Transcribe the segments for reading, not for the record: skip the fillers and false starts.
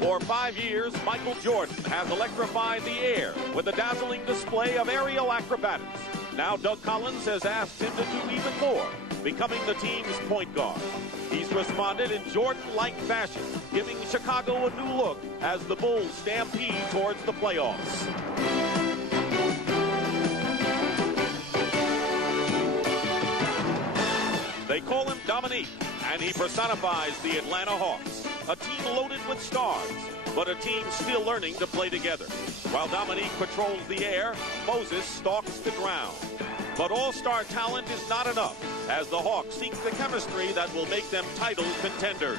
For 5 years, Michael Jordan has electrified the air with a dazzling display of aerial acrobatics. Now Doug Collins has asked him to do even more, becoming the team's point guard. He's responded in Jordan-like fashion, giving Chicago a new look as the Bulls stampede towards the playoffs. They call him Dominique, and he personifies the Atlanta Hawks, a team loaded with stars, but a team still learning to play together. While Dominique patrols the air, Moses stalks the ground. But all-star talent is not enough, as the Hawks seek the chemistry that will make them title contenders.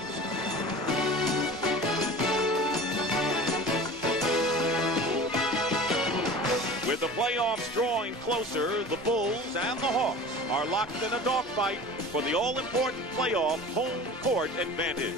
With the playoffs drawing closer, the Bulls and the Hawks are locked in a dogfight for the all-important playoff home court advantage.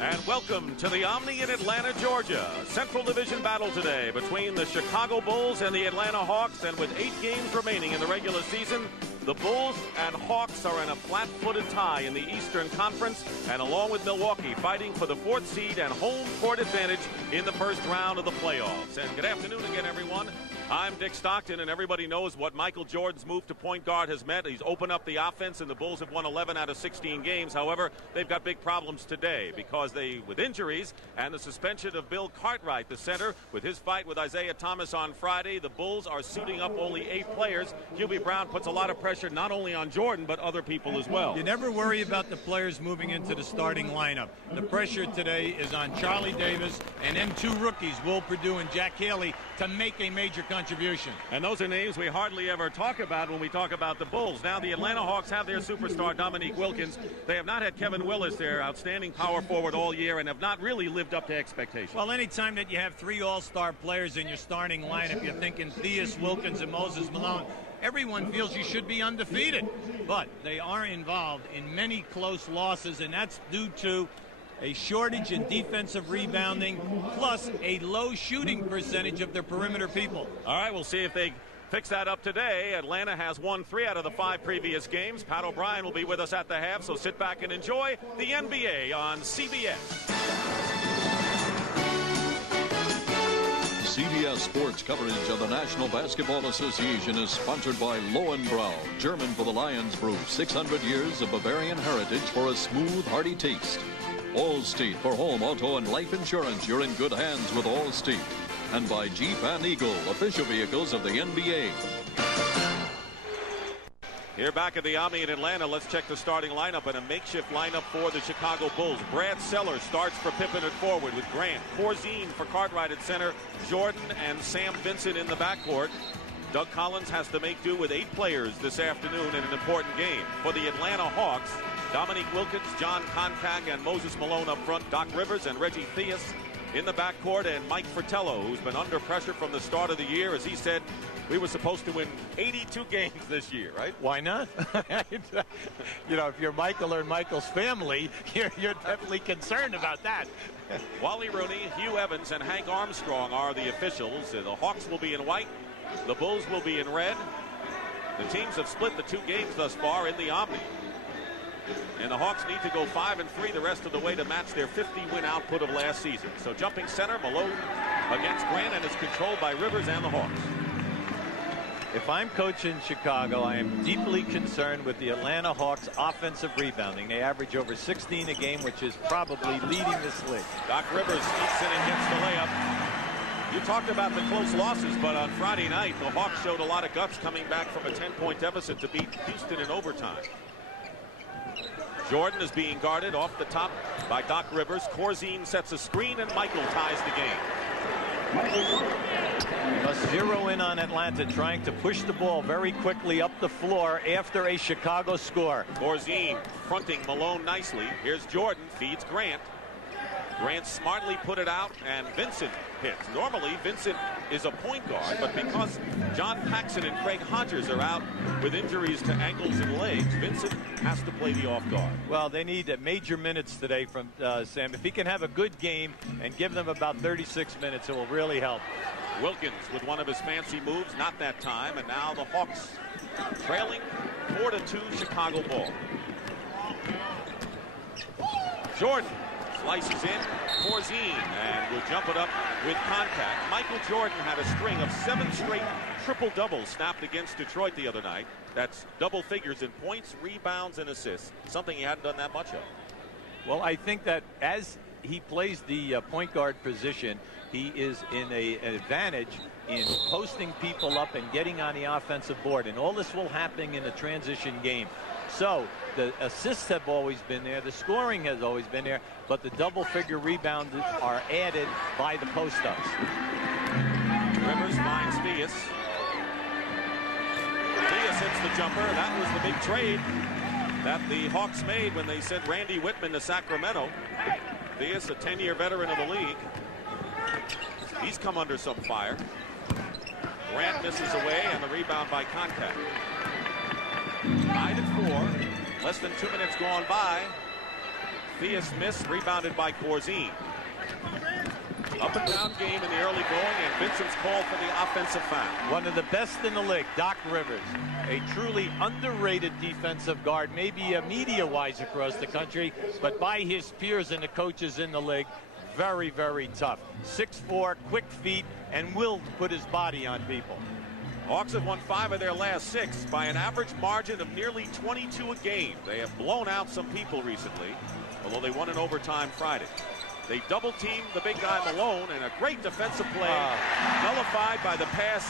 And welcome to the Omni in Atlanta, Georgia. Central Division battle today between the Chicago Bulls and the Atlanta Hawks. And with 8 games remaining in the regular season, the Bulls and Hawks are in a flat-footed tie in the Eastern Conference, and along with Milwaukee, fighting for the 4th seed and home court advantage in the first round of the playoffs. And good afternoon again, everyone. I'm Dick Stockton, and everybody knows what Michael Jordan's move to point guard has meant. He's opened up the offense, and the Bulls have won 11 out of 16 games. However, they've got big problems today because with injuries and the suspension of Bill Cartwright, the center, with his fight with Isaiah Thomas on Friday, the Bulls are suiting up only 8 players. Hubie Brown puts a lot of pressure not only on Jordan, but other people as well. You never worry about the players moving into the starting lineup. The pressure today is on Charlie Davis and them 2 rookies, Will Perdue and Jack Haley, to make a major contribution. And those are names we hardly ever talk about when we talk about the Bulls. Now the Atlanta Hawks have their superstar Dominique Wilkins. They have not had Kevin Willis, their outstanding power forward, all year, and have not really lived up to expectations. Well, anytime that you have 3 all-star players in your starting lineup, you're thinking Theus, Wilkins, and Moses Malone. Everyone feels you should be undefeated, but they are involved in many close losses, and that's due to a shortage in defensive rebounding, plus a low shooting percentage of their perimeter people. All right, we'll see if they fix that up today. Atlanta has won 3 out of the 5 previous games. Pat O'Brien will be with us at the half, so sit back and enjoy the NBA on CBS. CBS Sports coverage of the National Basketball Association is sponsored by Lowenbrau, German for the Lions Brew. 600 years of Bavarian heritage for a smooth, hearty taste. Allstate for home, auto, and life insurance. You're in good hands with Allstate. And by Jeep and Eagle, official vehicles of the NBA. Here back at the Omni in Atlanta, let's check the starting lineup and a makeshift lineup for the Chicago Bulls. Brad Sellers starts for Pippen at forward with Grant. Corzine for Cartwright at center. Jordan and Sam Vincent in the backcourt. Doug Collins has to make do with 8 players this afternoon in an important game. For the Atlanta Hawks, Dominique Wilkins, John Koncak, and Moses Malone up front. Doc Rivers and Reggie Theus in the backcourt, and Mike Fratello, who's been under pressure from the start of the year. As he said, we were supposed to win 82 games this year, right? Why not? You know, if you're Michael or Michael's family, you're definitely concerned about that. Wally Rooney, Hugh Evans, and Hank Armstrong are the officials. The Hawks will be in white. The Bulls will be in red. The teams have split the 2 games thus far in the Omni. And the Hawks need to go 5-3 the rest of the way to match their 50-win output of last season. So jumping center, Malone against Grant, and is controlled by Rivers and the Hawks. If I'm coaching Chicago, I am deeply concerned with the Atlanta Hawks' offensive rebounding. They average over 16 a game, which is probably leading this league. Doc Rivers sneaks in and gets the layup. You talked about the close losses, but on Friday night, the Hawks showed a lot of guts coming back from a 10-point deficit to beat Houston in overtime. Jordan is being guarded off the top by Doc Rivers. Corzine sets a screen, and Michael ties the game. You must zero in on Atlanta, trying to push the ball very quickly up the floor after a Chicago score. Corzine fronting Malone nicely. Here's Jordan, feeds Grant. Grant smartly put it out, and Vincent hits. Normally, Vincent is a point guard, but because John Paxson and Craig Hodges are out with injuries to ankles and legs, Vincent has to play the off guard. Well, they need major minutes today from Sam. If he can have a good game and give them about 36 minutes, it will really help. Wilkins with one of his fancy moves, not that time, and now the Hawks trailing 4-2 Chicago ball. Jordan slices in, Corzine, and will jump it up with contact. Michael Jordan had a string of 7 straight triple-doubles snapped against Detroit the other night. That's double figures in points, rebounds, and assists, something he hadn't done that much of. Well, I think that as he plays the point guard position, he is in an advantage in posting people up and getting on the offensive board, and all this will happen in a transition game. So the assists have always been there, the scoring has always been there, but the double-figure rebounds are added by the post-ups. Rivers finds Theus. Theus hits the jumper. That was the big trade that the Hawks made when they sent Randy Whitman to Sacramento. Theus, a 10-year veteran of the league. He's come under some fire. Grant misses away, and the rebound by contact. 9-4. Less than 2 minutes gone by. Theus missed, rebounded by Corzine. Up and down game in the early going, and Vincent's called for the offensive foul. One of the best in the league, Doc Rivers, a truly underrated defensive guard, maybe media-wise across the country, but by his peers and the coaches in the league, very, very tough. 6'4", quick feet, and will put his body on people. Hawks have won 5 of their last 6 by an average margin of nearly 22 a game. They have blown out some people recently, although they won in overtime Friday. They double-teamed the big guy Malone, and a great defensive play nullified by the pass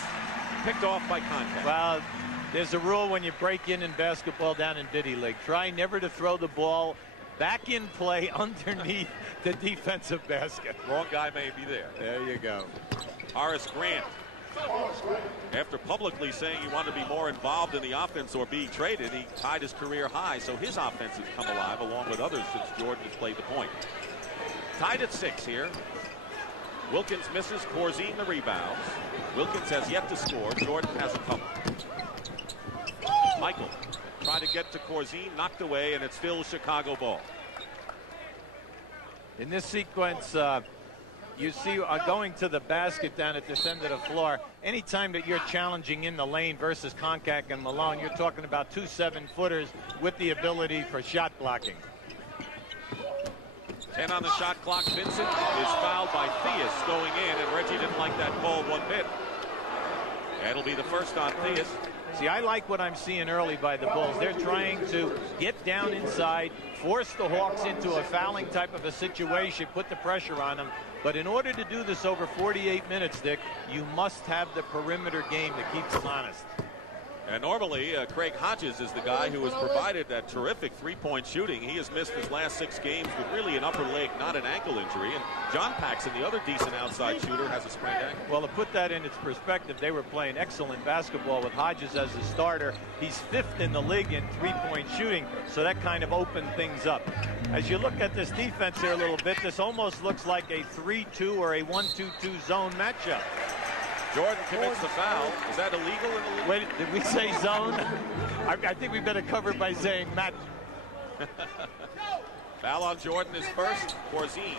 picked off by contact. Well, there's a rule when you break in basketball down in Biddy League. Try never to throw the ball back in play underneath the defensive basket. Wrong guy may be there. There you go. Horace Grant, after publicly saying he wanted to be more involved in the offense or be traded, he tied his career high, so his offense has come alive along with others since Jordan has played the point. Tied at 6 here. Wilkins misses, Corzine the rebounds. Wilkins has yet to score. Jordan has a couple. Michael tried to get to Corzine, knocked away, and it's still Chicago ball. In this sequence, you see going to the basket down at this end of the floor. Anytime that you're challenging in the lane versus Koncak and Malone, you're talking about 2 7-footers with the ability for shot blocking. 10 on the shot clock. Vincent is fouled by Theus going in, and Reggie didn't like that call one bit. That'll be the first on Theus. See, I like what I'm seeing early by the Bulls. They're trying to get down inside, force the Hawks into a fouling type of a situation, put the pressure on them. But in order to do this over 48 minutes, Dick, you must have the perimeter game that keeps them honest. And normally, Craig Hodges is the guy who has provided that terrific three-point shooting. He has missed his last 6 games with really an upper leg, not an ankle injury. And John Paxson, the other decent outside shooter, has a sprained ankle. Well, to put that in its perspective, they were playing excellent basketball with Hodges as a starter. He's 5th in the league in three-point shooting, so that kind of opened things up. As you look at this defense here a little bit, this almost looks like a 3-2 or a 1-2-2 zone matchup. Jordan commits the foul. Is that illegal in the league? Wait, did we say zone? I think we better cover by saying match. Foul on Jordan is first. Corzine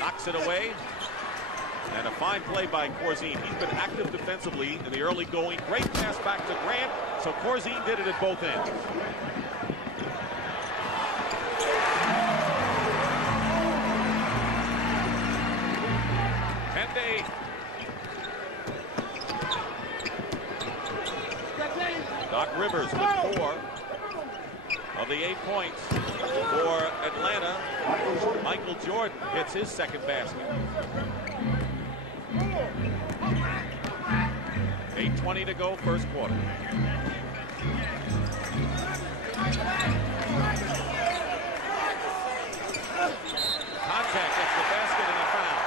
knocks it away. And a fine play by Corzine. He's been active defensively in the early going. Great pass back to Grant. So Corzine did it at both ends. Kende. Doc Rivers with 4 of the 8 points for Atlanta. Michael Jordan hits his second basket. 8:20 to go, first quarter. Contact gets the basket and a foul.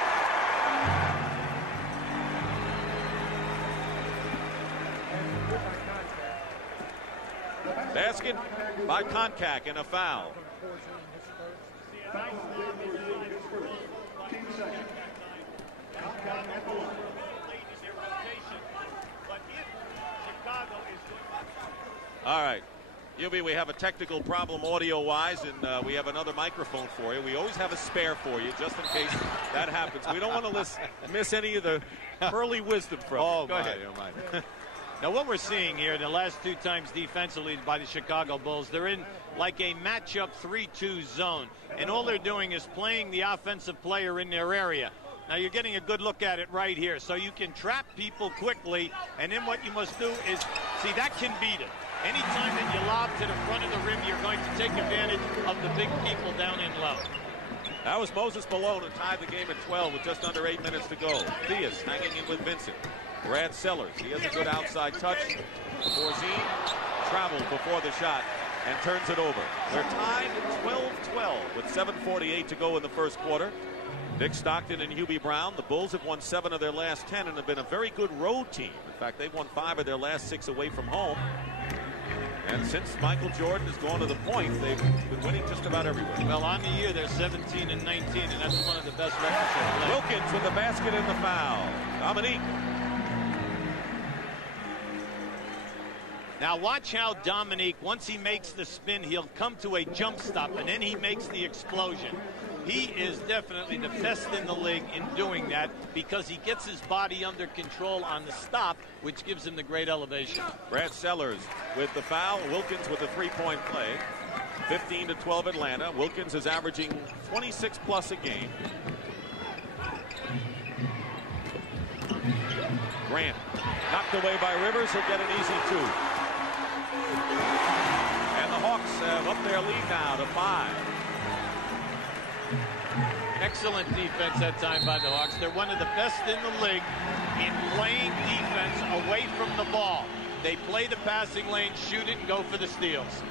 Basket by Koncak and a foul. All right. Yubi, we have a technical problem audio-wise, and we have another microphone for you. We always have a spare for you, just in case that happens. We don't want to miss any of the early wisdom from you. Go ahead. Now, what we're seeing here, the last 2 times defensively by the Chicago Bulls, they're in like a matchup 3-2 zone, and all they're doing is playing the offensive player in their area. Now, you're getting a good look at it right here, so you can trap people quickly, and then what you must do is, see, that can beat it. Anytime that you lob to the front of the rim, you're going to take advantage of the big people down in low. That was Moses Malone who tied the game at 12 with just under 8 minutes to go. Theus hanging in with Vincent. Brad Sellers, he has a good outside touch. Corzine traveled before the shot and turns it over. They're tied 12-12 with 7:48 to go in the first quarter. Dick Stockton and Hubie Brown. The Bulls have won 7 of their last 10 and have been a very good road team. In fact, they've won 5 of their last 6 away from home. And since Michael Jordan has gone to the point, they've been winning just about everywhere. Well, on the year, they're 17-19, and that's one of the best records they've played. Wilkins with the basket and the foul. Dominique. Now watch how Dominique, once he makes the spin, he'll come to a jump stop, and then he makes the explosion. He is definitely the best in the league in doing that because he gets his body under control on the stop, which gives him the great elevation. Brad Sellers with the foul. Wilkins with a 3-point play. 15-12 Atlanta. Wilkins is averaging 26 plus a game. Grant knocked away by Rivers. He'll get an easy 2. And the Hawks have up their lead now to 5. Excellent defense that time by the Hawks. They're one of the best in the league in playing defense away from the ball. They play the passing lane, shoot it, and go for the steals.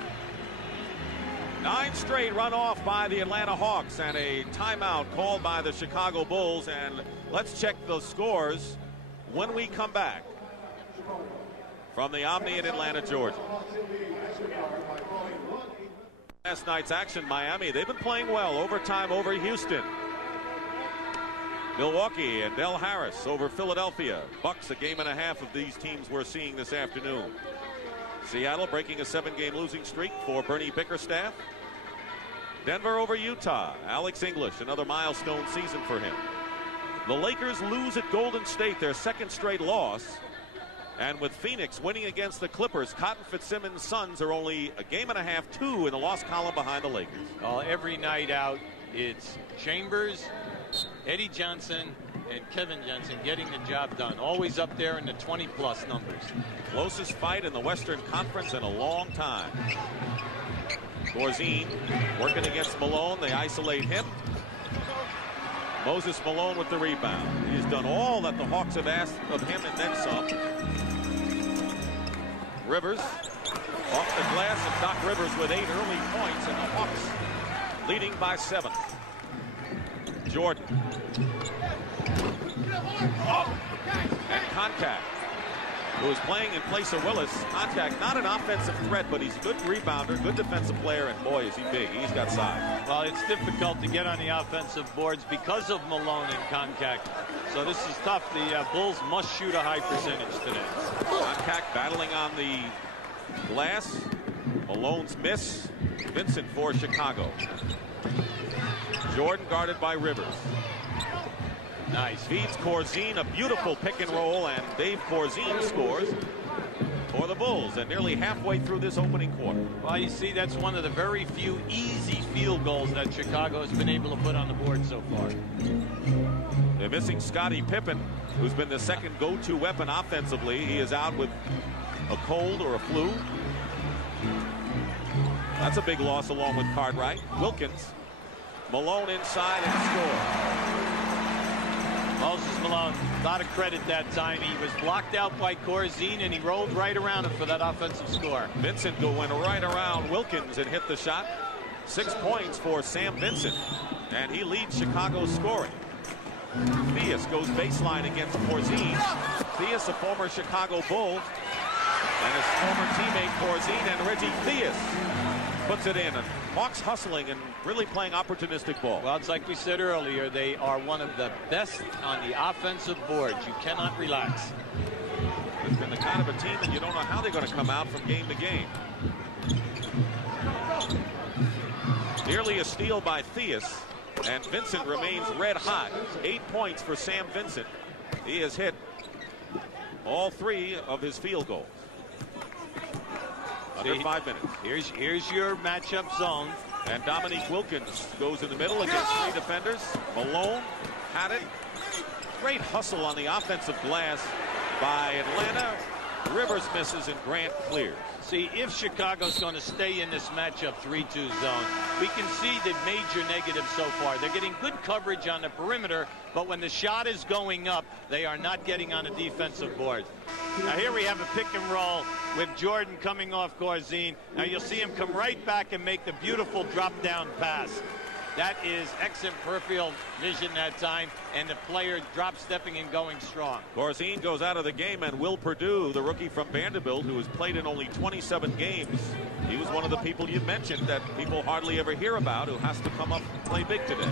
9 straight run off by the Atlanta Hawks and a timeout called by the Chicago Bulls. And let's check the scores when we come back from the Omni in Atlanta, Georgia. Last night's action, Miami, they've been playing well. Overtime over Houston. Milwaukee and Del Harris over Philadelphia. Bucks, a game and a half of these teams we're seeing this afternoon. Seattle breaking a 7-game losing streak for Bernie Bickerstaff. Denver over Utah. Alex English, another milestone season for him. The Lakers lose at Golden State, their 2nd straight loss. And with Phoenix winning against the Clippers, Cotton Fitzsimmons' Suns are only a game and a half, 2 in the loss column behind the Lakers. Well, every night out, it's Chambers, Eddie Johnson, and Kevin Johnson getting the job done. Always up there in the 20-plus numbers. Closest fight in the Western Conference in a long time. Corzine working against Malone. They isolate him. Moses Malone with the rebound. He's done all that the Hawks have asked of him and then some. Rivers off the glass, and Doc Rivers with 8 early points, and the Hawks leading by 7. Jordan. And Contact, who is playing in place of Willis. Contact, not an offensive threat, but he's a good rebounder, good defensive player, and boy, is he big. He's got size. Well, it's difficult to get on the offensive boards because of Malone and Contact. So this is tough. The Bulls must shoot a high percentage today. Contact battling on the glass. Malone's miss. Vincent for Chicago. Jordan guarded by Rivers. Nice. Feeds Corzine, a beautiful pick and roll, and Dave Corzine scores for the Bulls, and nearly halfway through this opening quarter. Well, you see, that's one of the very few easy field goals that Chicago has been able to put on the board so far. They're missing Scottie Pippen, who's been the second go-to weapon offensively. He is out with a cold or a flu. That's a big loss along with Cartwright. Wilkins. Malone inside and score. Moses Malone, a lot of credit that time. He was blocked out by Corzine, and he rolled right around him for that offensive score. Vincent went right around Wilkins and hit the shot. 6 points for Sam Vincent, and he leads Chicago's scoring. Theus goes baseline against Corzine. Theus, a former Chicago Bull, and his former teammate Corzine, and Reggie Theus puts it in. And Hawks hustling and really playing opportunistic ball. Well, it's like we said earlier, they are one of the best on the offensive board. You cannot relax. It's been the kind of a team that you don't know how they're going to come out from game to game. Nearly a steal by Theus, and Vincent remains red hot. 8 points for Sam Vincent. He has hit all 3 of his field goals. Under 5 minutes. Here's your matchup zone. And Dominique Wilkins goes in the middle against 3 defenders. Malone had it. Great hustle on the offensive glass by Atlanta. Rivers misses and Grant clears. See, if Chicago's going to stay in this matchup 3-2 zone, we can see the major negatives so far. They're getting good coverage on the perimeter, but when the shot is going up, they are not getting on the defensive board. Now here we have a pick and roll with Jordan coming off Corzine. Now you'll see him come right back and make the beautiful drop down pass. That is excellent peripheral vision that time, and the player drop stepping and going strong. Corzine goes out of the game, and Will Perdue, the rookie from Vanderbilt, who has played in only 27 games, he was one of the people you mentioned that people hardly ever hear about, who has to come up and play big today.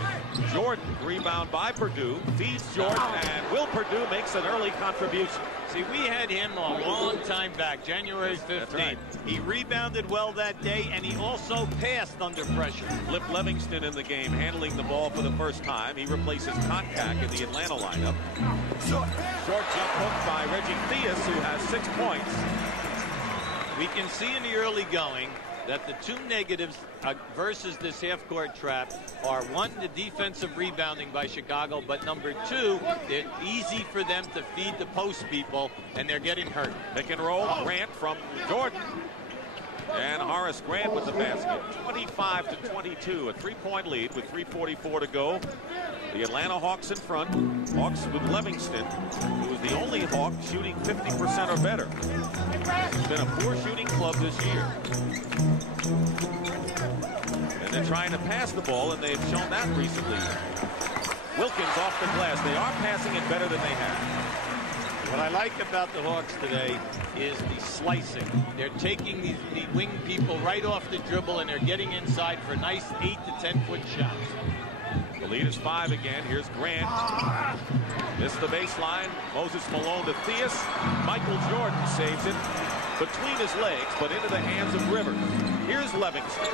Jordan, rebound by Perdue, feeds Jordan, and Will Perdue makes an early contribution. See, we had him a long time back, January 15th. Right. He rebounded well that day, and he also passed under pressure. Flip Livingston in the game, handling the ball for the first time. He replaces Koncak in the Atlanta lineup. Short jump hook by Reggie Theus, who has 6 points. We can see in the early going that the 2 negatives versus this half-court trap are, 1, the defensive rebounding by Chicago, but number 2, it's easy for them to feed the post people, and they're getting hurt. Pick and roll, Grant from Jordan. And Horace Grant with the basket. 25-22, a 3-point lead with 3:44 to go. The Atlanta Hawks in front. Hawks with Livingston, who is the only Hawk shooting 50% or better. It's been a poor shooting club this year. And they're trying to pass the ball, and they've shown that recently. Wilkins off the glass. They are passing it better than they have. What I like about the Hawks today is the slicing. They're taking the wing people right off the dribble, and they're getting inside for nice 8 to 10-foot shots. The lead is 5 again. Here's Grant. Missed the baseline. Moses Malone to Theus. Michael Jordan saves it between his legs, but into the hands of Rivers. Here's Livingston.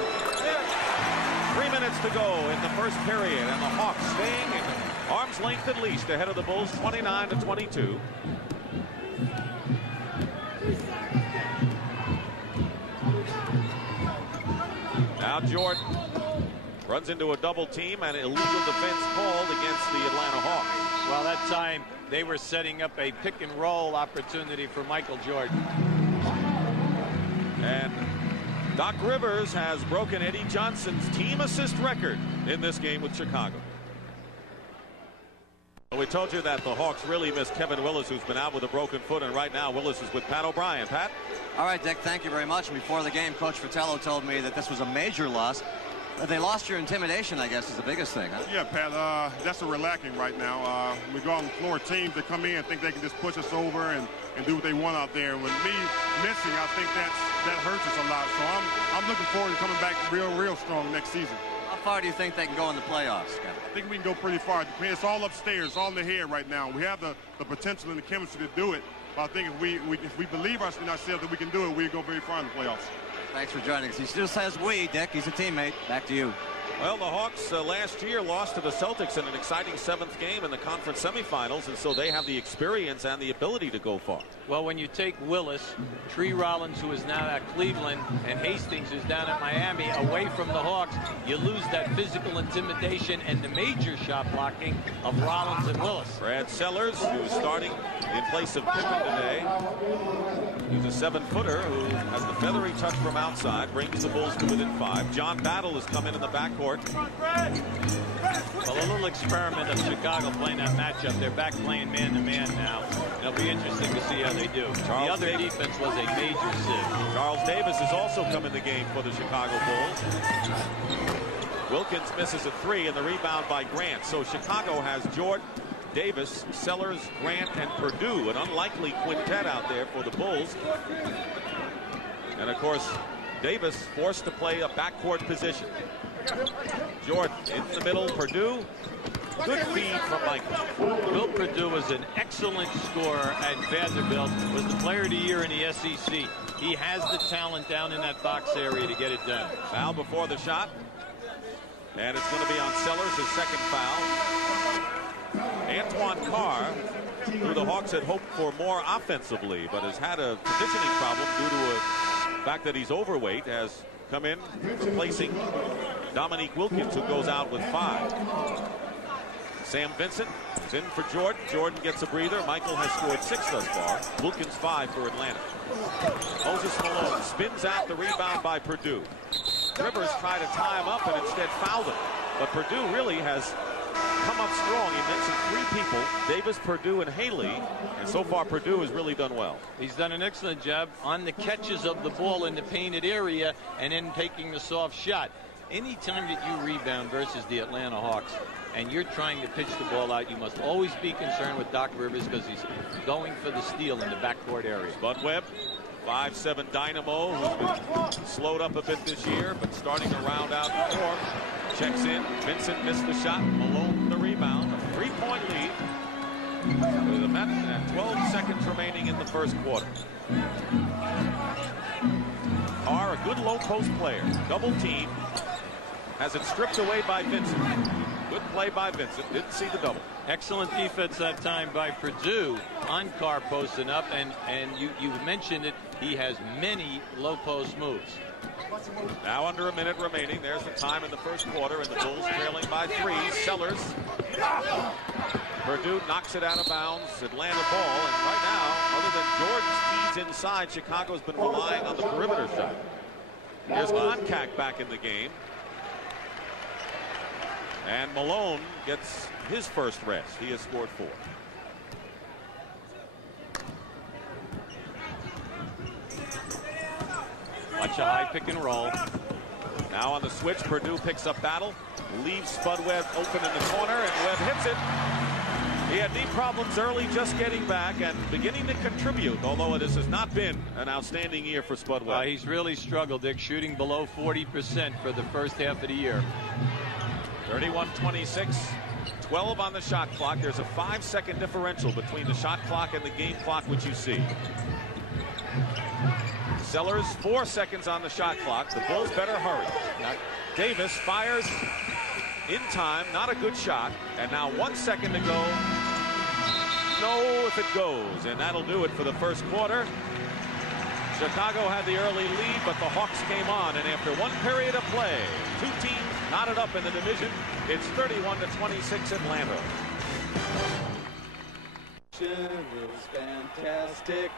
3 minutes to go in the first period, and the Hawks staying in arm's length at least ahead of the Bulls, 29-22. Now Jordan runs into a double team, and illegal defense called against the Atlanta Hawks. Well, that time they were setting up a pick and roll opportunity for Michael Jordan. And Doc Rivers has broken Eddie Johnson's team assist record in this game with Chicago. We told you that the Hawks really miss Kevin Willis, who's been out with a broken foot, and right now Willis is with Pat O'Brien. Pat? All right, Dick, thank you very much. Before the game, Coach Fratello told me that this was a major loss. They lost your intimidation, I guess, is the biggest thing, huh? Yeah, Pat, that's what we're lacking right now. We go on the floor, teams that come in and think they can just push us over and do what they want out there. With me missing, I think that hurts us a lot. So I'm looking forward to coming back real strong next season. How far do you think they can go in the playoffs, Kevin? I think we can go pretty far. It's all upstairs, all in the head right now. We have the potential and the chemistry to do it. But I think if we believe in ourselves that we can do it, we'll go very far in the playoffs. Thanks for joining us. He still says we, Dick. He's a teammate. Back to you. Well, the Hawks last year lost to the Celtics in an exciting 7th game in the conference semifinals, and so they have the experience and the ability to go far. Well, when you take Willis, Tree Rollins, who is now at Cleveland, and Hastings, who's down at Miami, away from the Hawks, you lose that physical intimidation and the major shot blocking of Rollins and Willis. Brad Sellers, who's starting in place of Pippen today. He's a 7-footer who has the feathery touch from outside, brings the Bulls to within 5. John Battle has come in the backcourt. Well, a little experiment of Chicago playing that matchup. They're back playing man-to-man now. It'll be interesting to see how they do. The other defense was a major sieve. Charles Davis has also come in the game for the Chicago Bulls. Wilkins misses a 3, and the rebound by Grant. So Chicago has Jordan, Davis, Sellers, Grant, and Perdue. An unlikely quintet out there for the Bulls. And, of course, Davis forced to play a backcourt position. Jordan in the middle, Perdue. Good feed from Michael. Will Perdue was an excellent scorer at Vanderbilt, was the player of the year in the SEC. He has the talent down in that box area to get it done. Foul before the shot. And it's going to be on Sellers, his second foul. Antoine Carr, who the Hawks had hoped for more offensively, but has had a conditioning problem due to the fact that he's overweight, has come in replacing Dominique Wilkins, who goes out with 5. Sam Vincent is in for Jordan. Jordan gets a breather. Michael has scored 6 thus far. Wilkins 5 for Atlanta. Moses Malone spins out the rebound by Purdue. Rivers tried to tie him up and instead fouled him. But Purdue really has come up strong. He mentioned 3 people, Davis, Purdue, and Haley. And so far, Purdue has really done well. He's done an excellent job on the catches of the ball in the painted area and then taking the soft shot. Anytime that you rebound versus the Atlanta Hawks and you're trying to pitch the ball out, you must always be concerned with Doc Rivers because he's going for the steal in the backcourt area. Bud Webb, 5'7" dynamo, who's been slowed up a bit this year, but starting to round out the form. Checks in. Vincent missed the shot. Malone the rebound. A 3-point lead with a minute and 12 seconds remaining in the first quarter. Carr, a good low post player. Double team. Has it stripped away by Vincent. Good play by Vincent. Didn't see the double. Excellent defense that time by Purdue on Carr posting up, and you mentioned it. He has many low post moves. Now under a minute remaining. There's the time in the first quarter, and the Bulls trailing by 3. Sellers. Purdue knocks it out of bounds. Atlanta ball, and right now, other than Jordan's feeds inside, Chicago's been relying on the perimeter shot. Here's Koncak back in the game. And Malone gets his first rest. He has scored 4. Watch a high pick and roll. Now on the switch, Purdue picks up battle, leaves Spud Webb open in the corner, and Webb hits it. He had knee problems early, just getting back and beginning to contribute, although this has not been an outstanding year for Spud Webb. He's really struggled, Dick, shooting below 40% for the first half of the year. 31-26, 12 on the shot clock. There's a 5-second differential between the shot clock and the game clock, which you see. Sellers, 4 seconds on the shot clock. The Bulls better hurry. Davis fires in time. Not a good shot. And now 1 second to go. No, if it goes. And that'll do it for the first quarter. Chicago had the early lead, but the Hawks came on. And after 1 period of play, 2 teams knotted up in the division. It's 31-26 Atlanta. Is fantastic.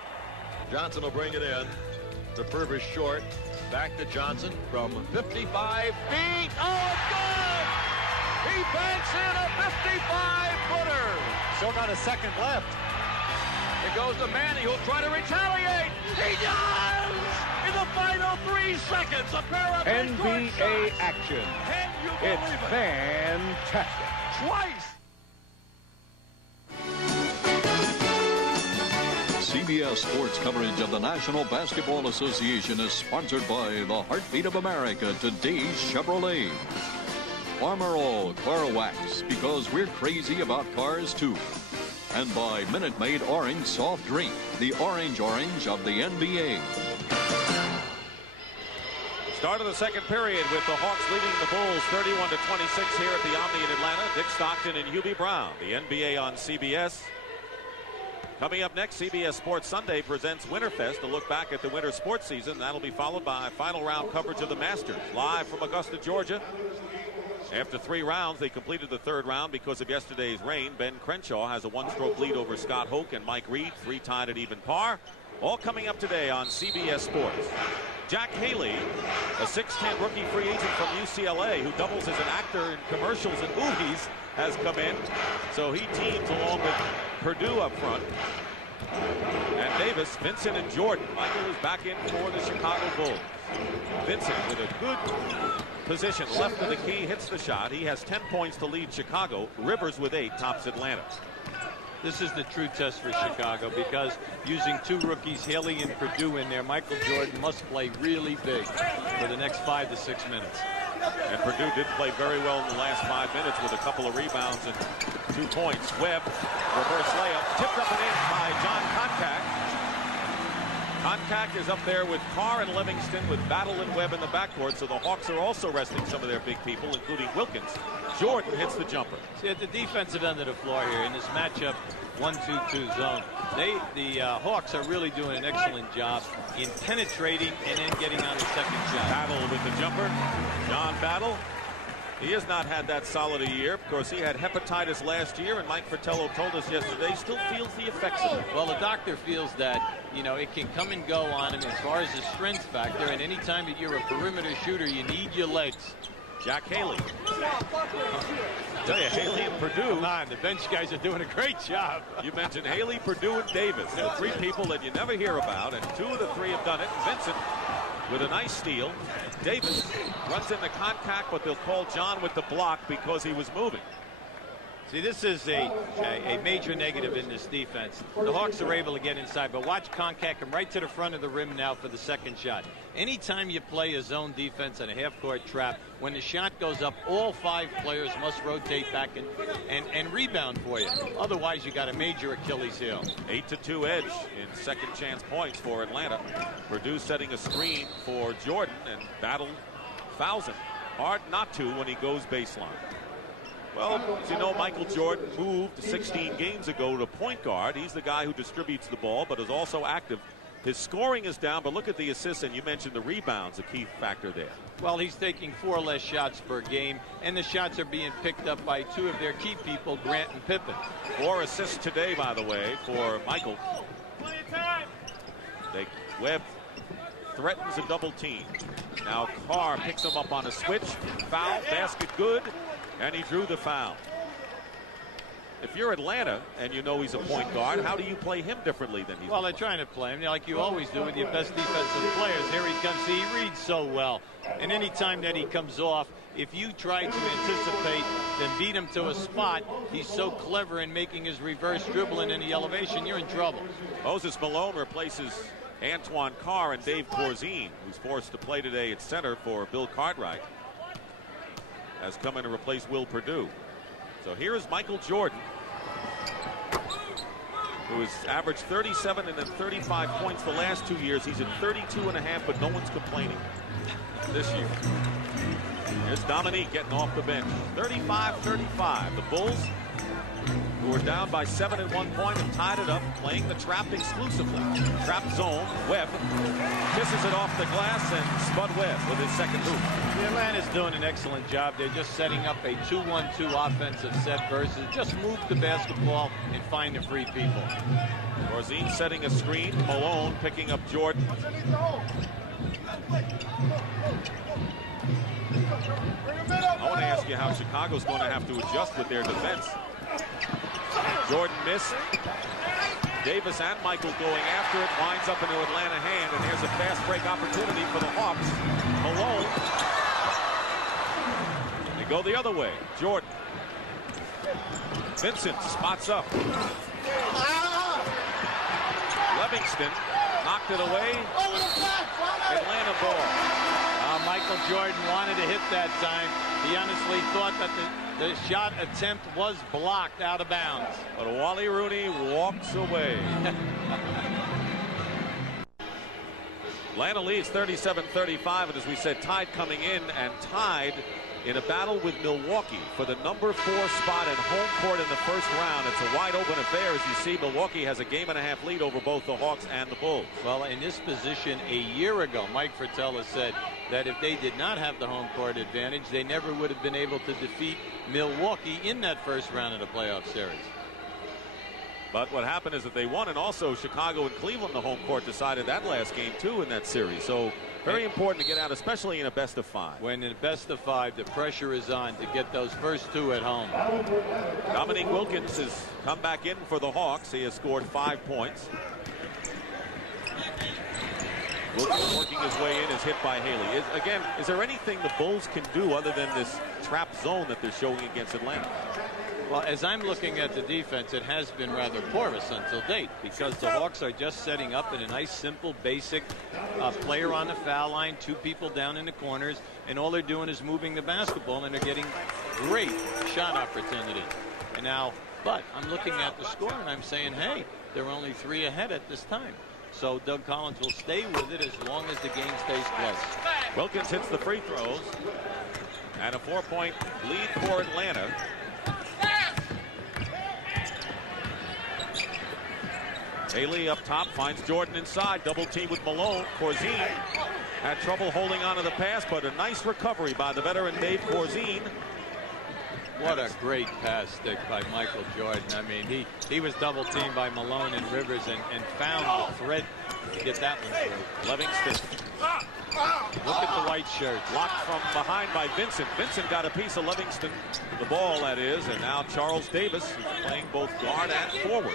Johnson will bring it in. The Purvis short. Back to Johnson from 55 feet. Oh, it's good! He banks in a 55-footer. Still got a second left. It goes to Manny, who'll try to retaliate. He does! In the final 3 seconds, a pair of NBA action. Can you believe It's it? fantastic. Twice! CBS Sports coverage of the National Basketball Association is sponsored by the Heartbeat of America, today's Chevrolet. Armor All Car Wax, because we're crazy about cars too. And by Minute Maid Orange Soft Drink, the orange of the NBA. Start of the second period with the Hawks leading the Bulls 31-26 here at the Omni in Atlanta. Dick Stockton and Hubie Brown, the NBA on CBS. Coming up next, CBS Sports Sunday presents Winterfest, a look back at the winter sports season. That'll be followed by final round coverage of the Masters, live from Augusta, Georgia. After 3 rounds, they completed the 3rd round because of yesterday's rain. Ben Crenshaw has a 1-stroke lead over Scott Hoke and Mike Reed, 3 tied at even par. All coming up today on CBS Sports. Jack Haley, a 6'10" rookie free agent from UCLA who doubles as an actor in commercials and movies, has come in. So he teams along with Purdue up front. And Davis, Vincent, and Jordan. Michael is back in for the Chicago Bulls. Vincent with a good position left of the key, hits the shot. He has 10 points to lead Chicago. Rivers with 8 tops Atlanta. This is the true test for Chicago because using 2 rookies, Haley and Purdue in there, Michael Jordan must play really big for the next 5 to 6 minutes. And Purdue did play very well in the last 5 minutes with a couple of rebounds and 2 points. Webb, reverse layup, tipped up and in by John Koncak. Koncak is up there with Carr and Livingston, with Battle and Webb in the backcourt, so the Hawks are also resting some of their big people, including Wilkins. Jordan hits the jumper. See, at the defensive end of the floor here in this matchup 1-2-2 zone, the Hawks are really doing an excellent job in penetrating and then getting on the second shot. Battle with the jumper. John Battle. He has not had that solid a year. Of course, he had hepatitis last year, and Mike Fratello told us yesterday still feels the effects of it. Well, the doctor feels that, you know, it can come and go on him as far as the strength factor, and any time that you're a perimeter shooter, you need your legs. Jack Haley. I tell you, Haley and Purdue. Come on, the bench guys are doing a great job. You mentioned Haley, Purdue, and Davis. The three people that you never hear about, and two of the three have done it. Vincent with a nice steal. Davis runs into Koncak, but they'll call John with the block because he was moving. See, this is a major negative in this defense. The Hawks are able to get inside, but watch Koncak come right to the front of the rim now for the second shot. Anytime you play a zone defense and a half-court trap, when the shot goes up, all 5 players must rotate back and rebound for you. Otherwise, you got a major Achilles heel. 8-2 edge in second chance points for Atlanta. Purdue setting a screen for Jordan, and Battle fouls him. Hard not to when he goes baseline. Well, as you know, Michael Jordan moved 16 games ago to point guard. He's the guy who distributes the ball, but is also active. His scoring is down, but look at the assists, and you mentioned the rebounds, a key factor there. Well, he's taking 4 less shots per game, and the shots are being picked up by 2 of their key people, Grant and Pippen. 4 assists today, by the way, for Michael. Webb threatens a double team. Now Carr picks him up on a switch. Foul, basket good, and he drew the foul. If you're Atlanta and you know he's a point guard, how do you play him differently than he's? Well, they're trying to play him like you always do with your best defensive players. Here he comes. See, he reads so well. And any time that he comes off, if you try to anticipate and beat him to a spot, he's so clever in making his reverse dribbling in the elevation, you're in trouble. Moses Malone replaces Antoine Carr and Dave Corzine, who's forced to play today at center for Bill Cartwright, has come in to replace Will Purdue. So here is Michael Jordan, who has averaged 37 and then 35 points the last 2 years. He's at 32.5, but no one's complaining this year. Here's Dominique getting off the bench. 35-35. The Bulls, who are down by 7 at one point, have tied it up, playing the trap exclusively. Trap zone. Webb kisses it off the glass, and Spud Webb with his second hoop. Atlanta's doing an excellent job. They're just setting up a 2-1-2 offensive set versus just move the basketball and find the free people. Corzine setting a screen. Malone picking up Jordan. I want to ask you how Chicago's going to have to adjust with their defense. Jordan missed. Davis and Michael going after it. Winds up into Atlanta hand, and here's a fast break opportunity for the Hawks. Malone. They go the other way. Jordan. Vincent spots up. Livingston knocked it away. Atlanta ball. Michael Jordan wanted to hit that time. He honestly thought that the shot attempt was blocked out of bounds. But Wally Rooney walks away. Atlanta leads 37-35, and as we said, tied coming in and tied in a battle with Milwaukee for the number 4 spot at home court in the first round. It's a wide open affair. As you see, Milwaukee has a game-and-a-half lead over both the Hawks and the Bulls. Well, in this position a year ago, Mike Fratello said that if they did not have the home court advantage, they never would have been able to defeat Milwaukee in that first round of the playoff series. But what happened is that they won, and also Chicago and Cleveland, the home court, decided that last game too in that series. So very important to get out, especially in a best of 5. When in a best of 5, the pressure is on to get those first 2 at home. Dominique Wilkins has come back in for the Hawks. He has scored 5 points. Wilkins working his way in is hit by Haley. Again, is there anything the Bulls can do other than this trap zone that they're showing against Atlanta? Well, as I'm looking at the defense, it has been rather porous until date because the Hawks are just setting up in a nice, simple, basic player on the foul line, 2 people down in the corners, and all they're doing is moving the basketball, and they're getting great shot opportunity. And now, but I'm looking at the score, and I'm saying, hey, they're only 3 ahead at this time. So Doug Collins will stay with it as long as the game stays close. Wilkins hits the free throws. And a 4-point lead for Atlanta. Haley up top finds Jordan inside. Double team with Malone. Corzine had trouble holding on to the pass, but a nice recovery by the veteran Dave Corzine. What a great pass stick by Michael Jordan. I mean, he was double teamed by Malone and Rivers and found the thread to get that one through. Livingston. Look at the white shirt. Blocked from behind by Vincent. Vincent got a piece of Livingston, the ball that is, and now Charles Davis is playing both guard and forward.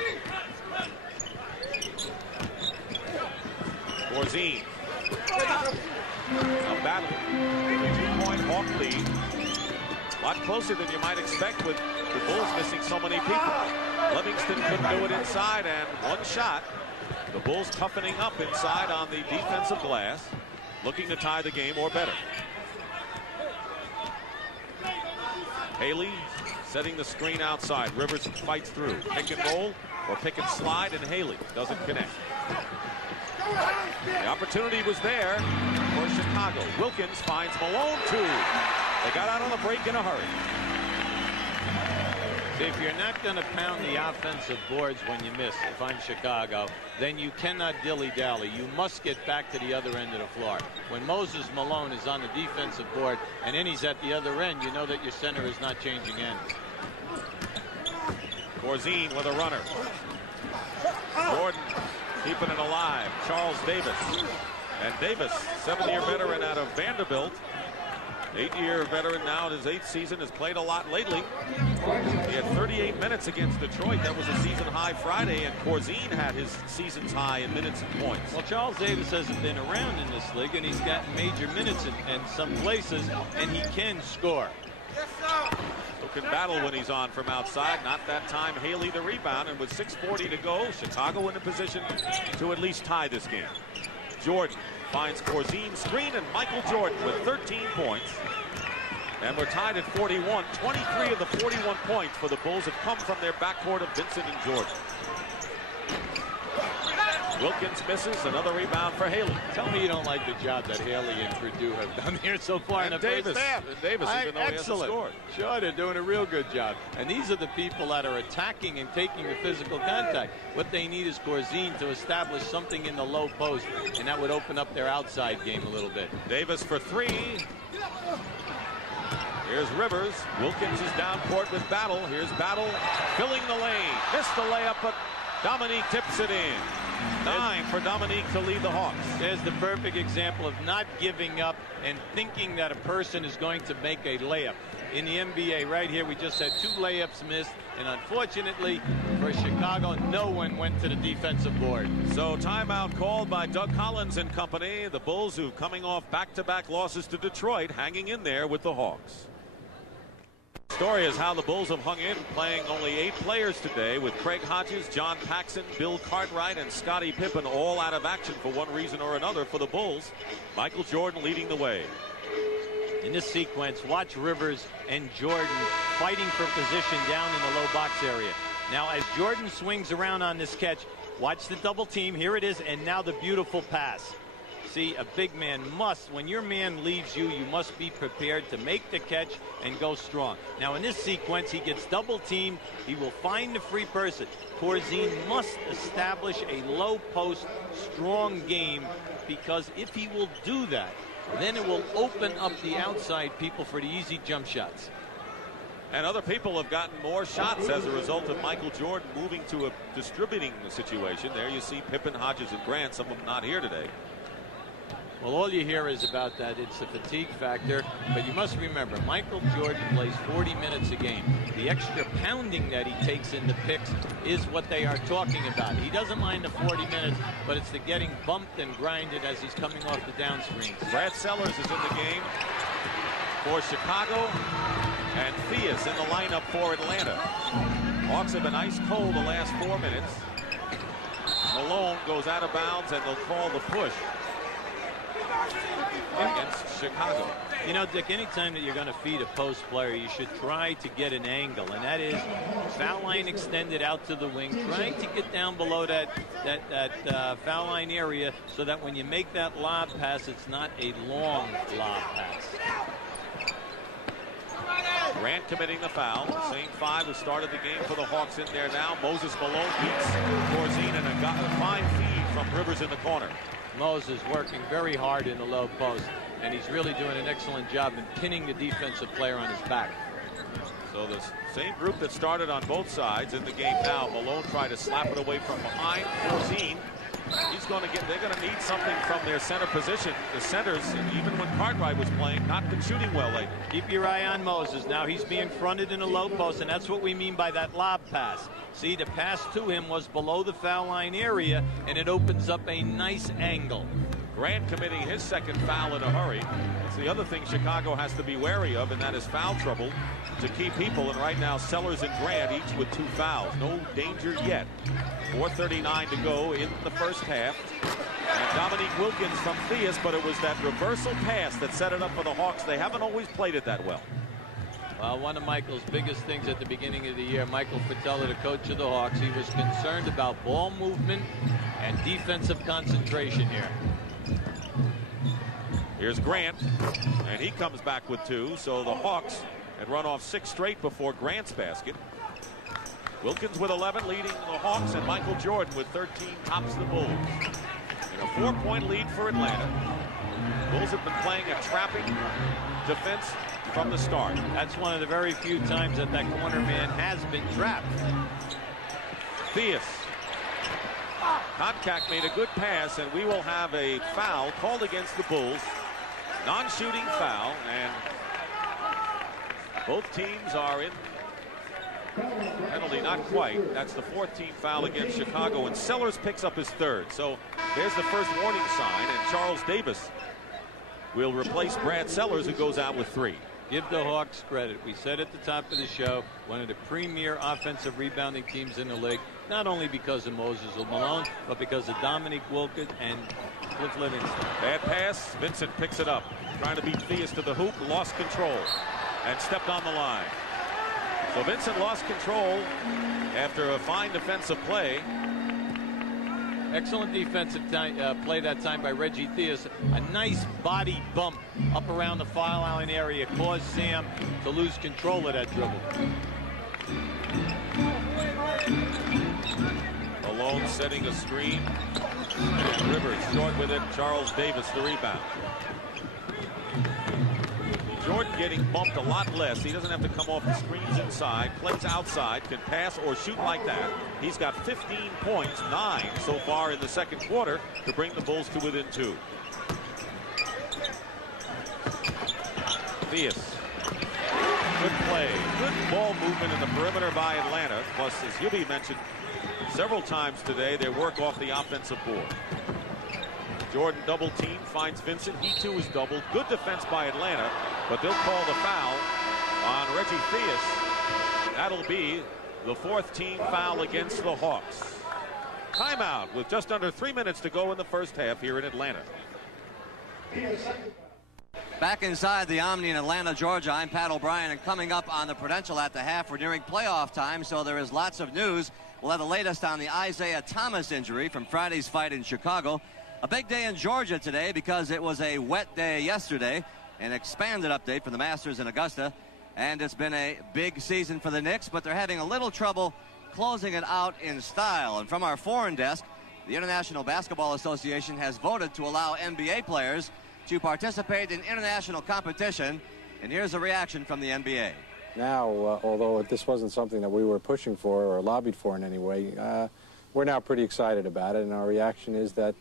Corzine. A battle. 2-point Hawk lead. A lot closer than you might expect with the Bulls missing so many people. Livingston couldn't do it inside, and one shot. The Bulls toughening up inside on the defensive glass, looking to tie the game or better. Haley setting the screen outside. Rivers fights through. Pick and roll or pick and slide, and Haley doesn't connect. The opportunity was there for Chicago. Wilkins finds Malone too. They got out on the break in a hurry. See, if you're not going to pound the offensive boards when you miss, if I'm Chicago, then you cannot dilly-dally. You must get back to the other end of the floor. When Moses Malone is on the defensive board and then he's at the other end, you know that your center is not changing ends. Corzine with a runner. Jordan keeping it alive. Charles Davis. And Davis, 7-year veteran out of Vanderbilt. 8-year veteran now in his 8th season, has played a lot lately. He had 38 minutes against Detroit. That was a season high Friday, and Corzine had his season's high in minutes and points. Well, Charles Davis hasn't been around in this league, and he's gotten major minutes in some places, and he can score. Who can battle when he's on from outside. Not that time. Haley the rebound, and with 6:40 to go, Chicago in a position to at least tie this game. Jordan finds Corzine's screen, and Michael Jordan with 13 points. And we're tied at 41. 23 of the 41 points for the Bulls have come from their backcourt of Vincent and Jordan. Wilkins misses. Another rebound for Haley. Tell me you don't like the job that Haley and Purdue have done here so far in the first half. And Davis, even though he hasn't scored. Sure, they're doing a real good job. And these are the people that are attacking and taking the physical contact. What they need is Corzine to establish something in the low post, and that would open up their outside game a little bit. Davis for three. Here's Rivers. Wilkins is down court with Battle. Here's Battle filling the lane. Missed the layup, but Dominique tips it in. 9 for Dominique to lead the Hawks. There's the perfect example of not giving up and thinking that a person is going to make a layup. In the NBA right here, we just had 2 layups missed, and unfortunately for Chicago, no one went to the defensive board. So timeout called by Doug Collins and company. The Bulls, who coming off back-to-back losses to Detroit, hanging in there with the Hawks. Story is how the Bulls have hung in, playing only 8 players today, with Craig Hodges, John Paxson, Bill Cartwright, and Scottie Pippen all out of action for one reason or another for the Bulls. Michael Jordan leading the way. In this sequence, watch Rivers and Jordan fighting for position down in the low box area. Now, as Jordan swings around on this catch, watch the double team. Here it is, and now the beautiful pass. See, a big man must, when your man leaves you, you must be prepared to make the catch and go strong. Now, in this sequence, he gets double teamed. He will find the free person. Corzine must establish a low post, strong game, because if he will do that, then it will open up the outside people for the easy jump shots. And other people have gotten more shots as a result of Michael Jordan moving to a distributing situation. There you see Pippen, Hodges, and Grant, some of them not here today. Well, all you hear is about that. It's the fatigue factor. But you must remember, Michael Jordan plays 40 minutes a game. The extra pounding that he takes in the picks is what they are talking about. He doesn't mind the 40 minutes, but it's the getting bumped and grinded as he's coming off the down screens. Brad Sellers is in the game for Chicago, and Theus in the lineup for Atlanta. Hawks have been ice cold the last 4 minutes. Malone goes out of bounds, and they'll call the push against Chicago. You know, Dick, anytime that you're going to feed a post player, you should try to get an angle, and that is foul line extended out to the wing, trying to get down below that foul line area so that when you make that lob pass, it's not a long lob pass. Grant committing the foul. Same 5 who started the game for the Hawks in there now. Moses Malone beats Corzine, and a fine feed from Rivers in the corner. Moses working very hard in the low post, and he's really doing an excellent job in pinning the defensive player on his back. So the same group that started on both sides in the game now. Malone tried to slap it away from behind. Corzine. They're going to need something from their center position. The centers, even when Cartwright was playing, not been shooting well lately. Keep your eye on Moses. Now he's being fronted in a low post, and that's what we mean by that lob pass. See, the pass to him was below the foul line area, and it opens up a nice angle. Grant committing his second foul in a hurry. It's the other thing Chicago has to be wary of, and that is foul trouble to key people. And right now, Sellers and Grant each with 2 fouls. No danger yet. 4:39 to go in the first half. And Dominique Wilkins from Theus, but it was that reversal pass that set it up for the Hawks. They haven't always played it that well. Well, one of Michael's biggest things at the beginning of the year, Michael Fratello, the coach of the Hawks, he was concerned about ball movement and defensive concentration here. Here's Grant, and he comes back with 2. So the Hawks had run off 6 straight before Grant's basket. Wilkins with 11 leading the Hawks, and Michael Jordan with 13 tops the Bulls. In a 4-point lead for Atlanta. Bulls have been playing a trapping defense from the start. That's one of the very few times that corner man has been trapped. Theus. Koncak made a good pass, and we will have a foul called against the Bulls. Non-shooting foul, and both teams are in penalty, not quite. That's the 14th foul against Chicago, and Sellers picks up his 3rd. So there's the first warning sign, and Charles Davis will replace Brad Sellers, who goes out with 3. Give the Hawks credit. We said at the top of the show, one of the premier offensive rebounding teams in the league, not only because of Moses Malone, but because of Dominique Wilkins and Cliff Livingston. Bad pass. Vincent picks it up. Trying to beat Theus to the hoop. Lost control and stepped on the line. So Vincent lost control after a fine defensive play. Excellent defensive play that time by Reggie Theus. A nice body bump up around the foul line area caused Sam to lose control of that dribble. Malone setting a screen. And Rivers short with it. Charles Davis the rebound. Jordan getting bumped a lot less. He doesn't have to come off the screens inside. Plays outside, can pass or shoot like that. He's got 15 points, 9 so far in the second quarter to bring the Bulls to within 2. Theus. Good play. Good ball movement in the perimeter by Atlanta. Plus, as Hubie mentioned several times today, they work off the offensive board. Jordan double team, finds Vincent. He too is doubled. Good defense by Atlanta, but they'll call the foul on Reggie Theus. That'll be the 4th team foul against the Hawks. Timeout with just under 3 minutes to go in the first half here in Atlanta. Back inside the Omni in Atlanta, Georgia, I'm Pat O'Brien, and coming up on the Prudential at the half, we're nearing playoff time, so there is lots of news. We'll have the latest on the Isaiah Thomas injury from Friday's fight in Chicago. A big day in Georgia today because it was a wet day yesterday. An expanded update from the Masters in Augusta. And it's been a big season for the Knicks, but they're having a little trouble closing it out in style. And from our foreign desk, the International Basketball Association has voted to allow NBA players to participate in international competition. And here's a reaction from the NBA. Now, although this wasn't something that we were pushing for or lobbied for in any way, we're now pretty excited about it. And our reaction is that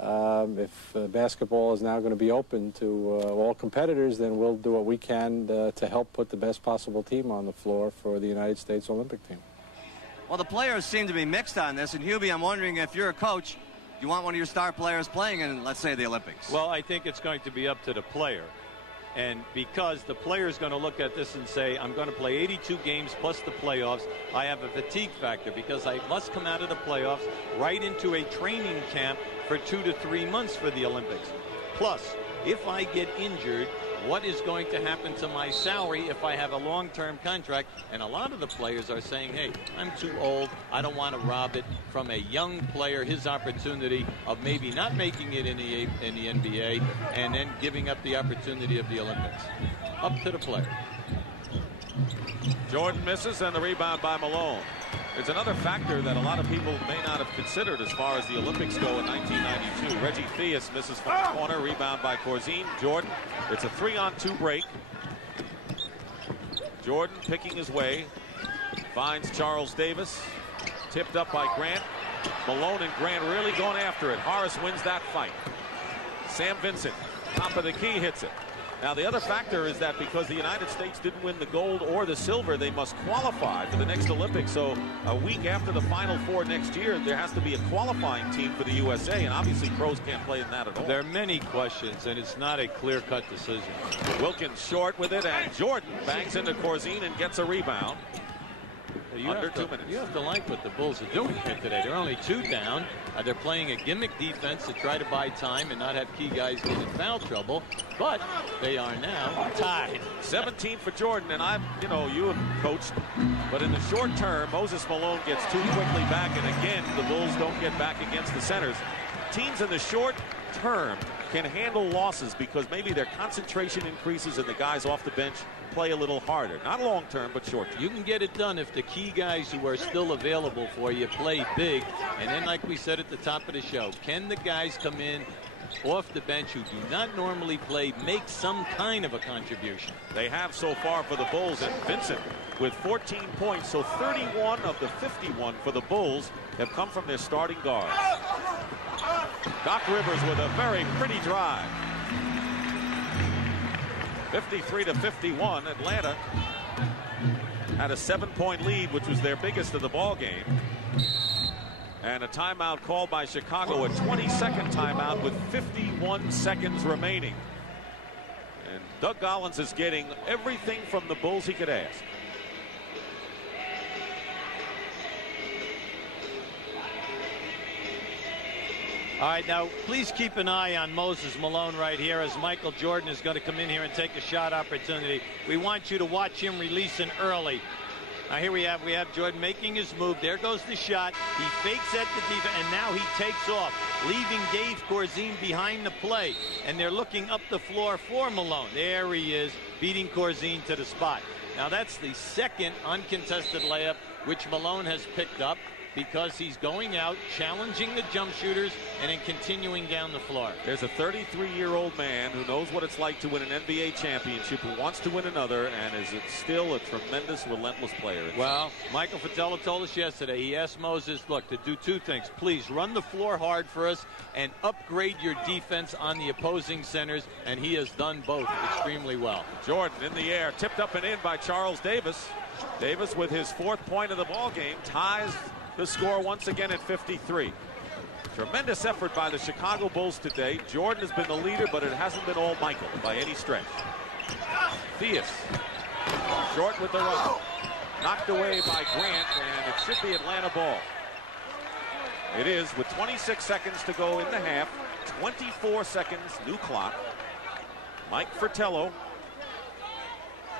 if basketball is now going to be open to all competitors, then we'll do what we can to help put the best possible team on the floor for the United States Olympic team. Well, the players seem to be mixed on this, and Hubie, I'm wondering if you're a coach, do you want one of your star players playing in, let's say, the Olympics? Well, I think it's going to be up to the player. And because the player is going to look at this and say, I'm going to play 82 games plus the playoffs, I have a fatigue factor because I must come out of the playoffs right into a training camp for 2 to 3 months for the Olympics. Plus, if I get injured, what is going to happen to my salary if I have a long-term contract? And a lot of the players are saying, hey, I'm too old. I don't want to rob it from a young player, his opportunity of maybe not making it in the NBA and then giving up the opportunity of the Olympics. Up to the player. Jordan misses, and the rebound by Malone. It's another factor that a lot of people may not have considered as far as the Olympics go in 1992. Reggie Theus misses from the corner. Rebound by Corzine. Jordan. It's a 3-on-2 break. Jordan picking his way. Finds Charles Davis. Tipped up by Grant. Malone and Grant really going after it. Horace wins that fight. Sam Vincent, top of the key, hits it. Now, the other factor is that because the United States didn't win the gold or the silver, they must qualify for the next Olympics. So a week after the Final Four next year, there has to be a qualifying team for the USA, and obviously pros can't play in that at all. There are many questions, and it's not a clear-cut decision. Wilkins short with it, and Jordan bangs into Corzine and gets a rebound. Under 2 minutes. You have to like what the Bulls are doing here today. They're only 2 down. They're playing a gimmick defense to try to buy time and not have key guys get in foul trouble. But they are now tied. 17 for Jordan, and you have coached. But in the short term, Moses Malone gets too quickly back, and again, the Bulls don't get back against the centers. Teams in the short term can handle losses because maybe their concentration increases and the guys off the bench play a little harder. Not long term, but short term. You can get it done if the key guys who are still available for you play big. And then, like we said at the top of the show, can the guys come in off the bench who do not normally play make some kind of a contribution? They have so far for the Bulls, and Vincent with 14 points. So 31 of the 51 for the Bulls have come from their starting guards. Doc Rivers with a very pretty drive. 53-51. Atlanta had a 7-point lead, which was their biggest of the ball game. And a timeout called by Chicago, a 20-second timeout with 51 seconds remaining. And Doug Collins is getting everything from the Bulls he could ask. All right, now please keep an eye on Moses Malone right here as Michael Jordan is going to come in here and take a shot opportunity. We want you to watch him releasing early. Now here we have Jordan making his move. There goes the shot. He fakes at the defense, and now he takes off, leaving Dave Corzine behind the play. And they're looking up the floor for Malone. There he is, beating Corzine to the spot. Now that's the second uncontested layup which Malone has picked up, because he's going out, challenging the jump shooters, and then continuing down the floor. There's a 33-year-old man who knows what it's like to win an NBA championship, who wants to win another, and is still a tremendous, relentless player. Well, Michael Fratello told us yesterday, he asked Moses, look, to do 2 things. Please run the floor hard for us and upgrade your defense on the opposing centers, and he has done both extremely well. Jordan in the air, tipped up and in by Charles Davis. Davis with his 4th point of the ball game ties the score once again at 53. Tremendous effort by the Chicago Bulls today. Jordan has been the leader, but it hasn't been all Michael by any stretch. Theus short with the run. Knocked away by Grant, and it should be Atlanta ball. It is with 26 seconds to go in the half. 24 seconds, new clock. Mike Fratello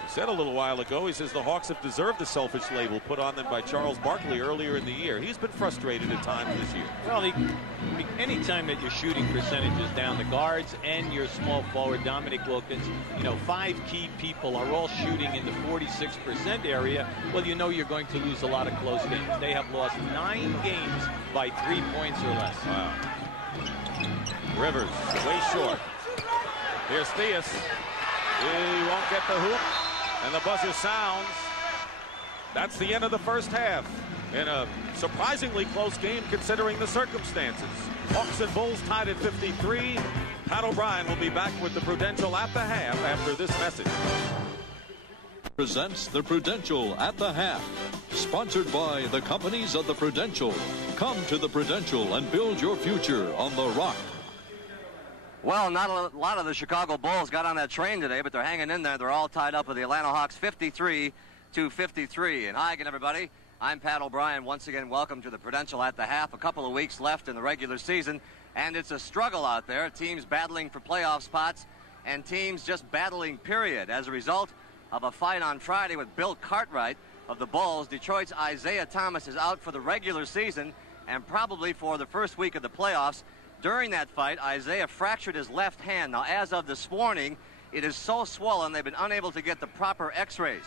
said a little while ago, he says the Hawks have deserved the selfish label put on them by Charles Barkley earlier in the year. He's been frustrated at times this year. Well, anytime that your shooting percentages down, the guards and your small forward, Dominic Wilkins, 5 key people are all shooting in the 46% area, well, you're going to lose a lot of close games. They have lost 9 games by 3 points or less. Wow. Rivers, way short. Here's Theus. He won't get the hoop. And the buzzer sounds. That's the end of the first half in a surprisingly close game considering the circumstances. Hawks and Bulls tied at 53. Pat O'Brien will be back with the Prudential at the half after this message. Presents the Prudential at the half. Sponsored by the companies of the Prudential. Come to the Prudential and build your future on the Rock. Well, not a lot of the Chicago Bulls got on that train today, but they're hanging in there. They're all tied up with the Atlanta Hawks 53-53. And hi again, everybody. I'm Pat O'Brien. Once again, welcome to the Prudential at the half. A couple of weeks left in the regular season. And it's a struggle out there. Teams battling for playoff spots and teams just battling, period. As a result of a fight on Friday with Bill Cartwright of the Bulls, Detroit's Isaiah Thomas is out for the regular season and probably for the first week of the playoffs. During that fight, Isaiah fractured his left hand. Now, as of this morning, it is so swollen they've been unable to get the proper x-rays.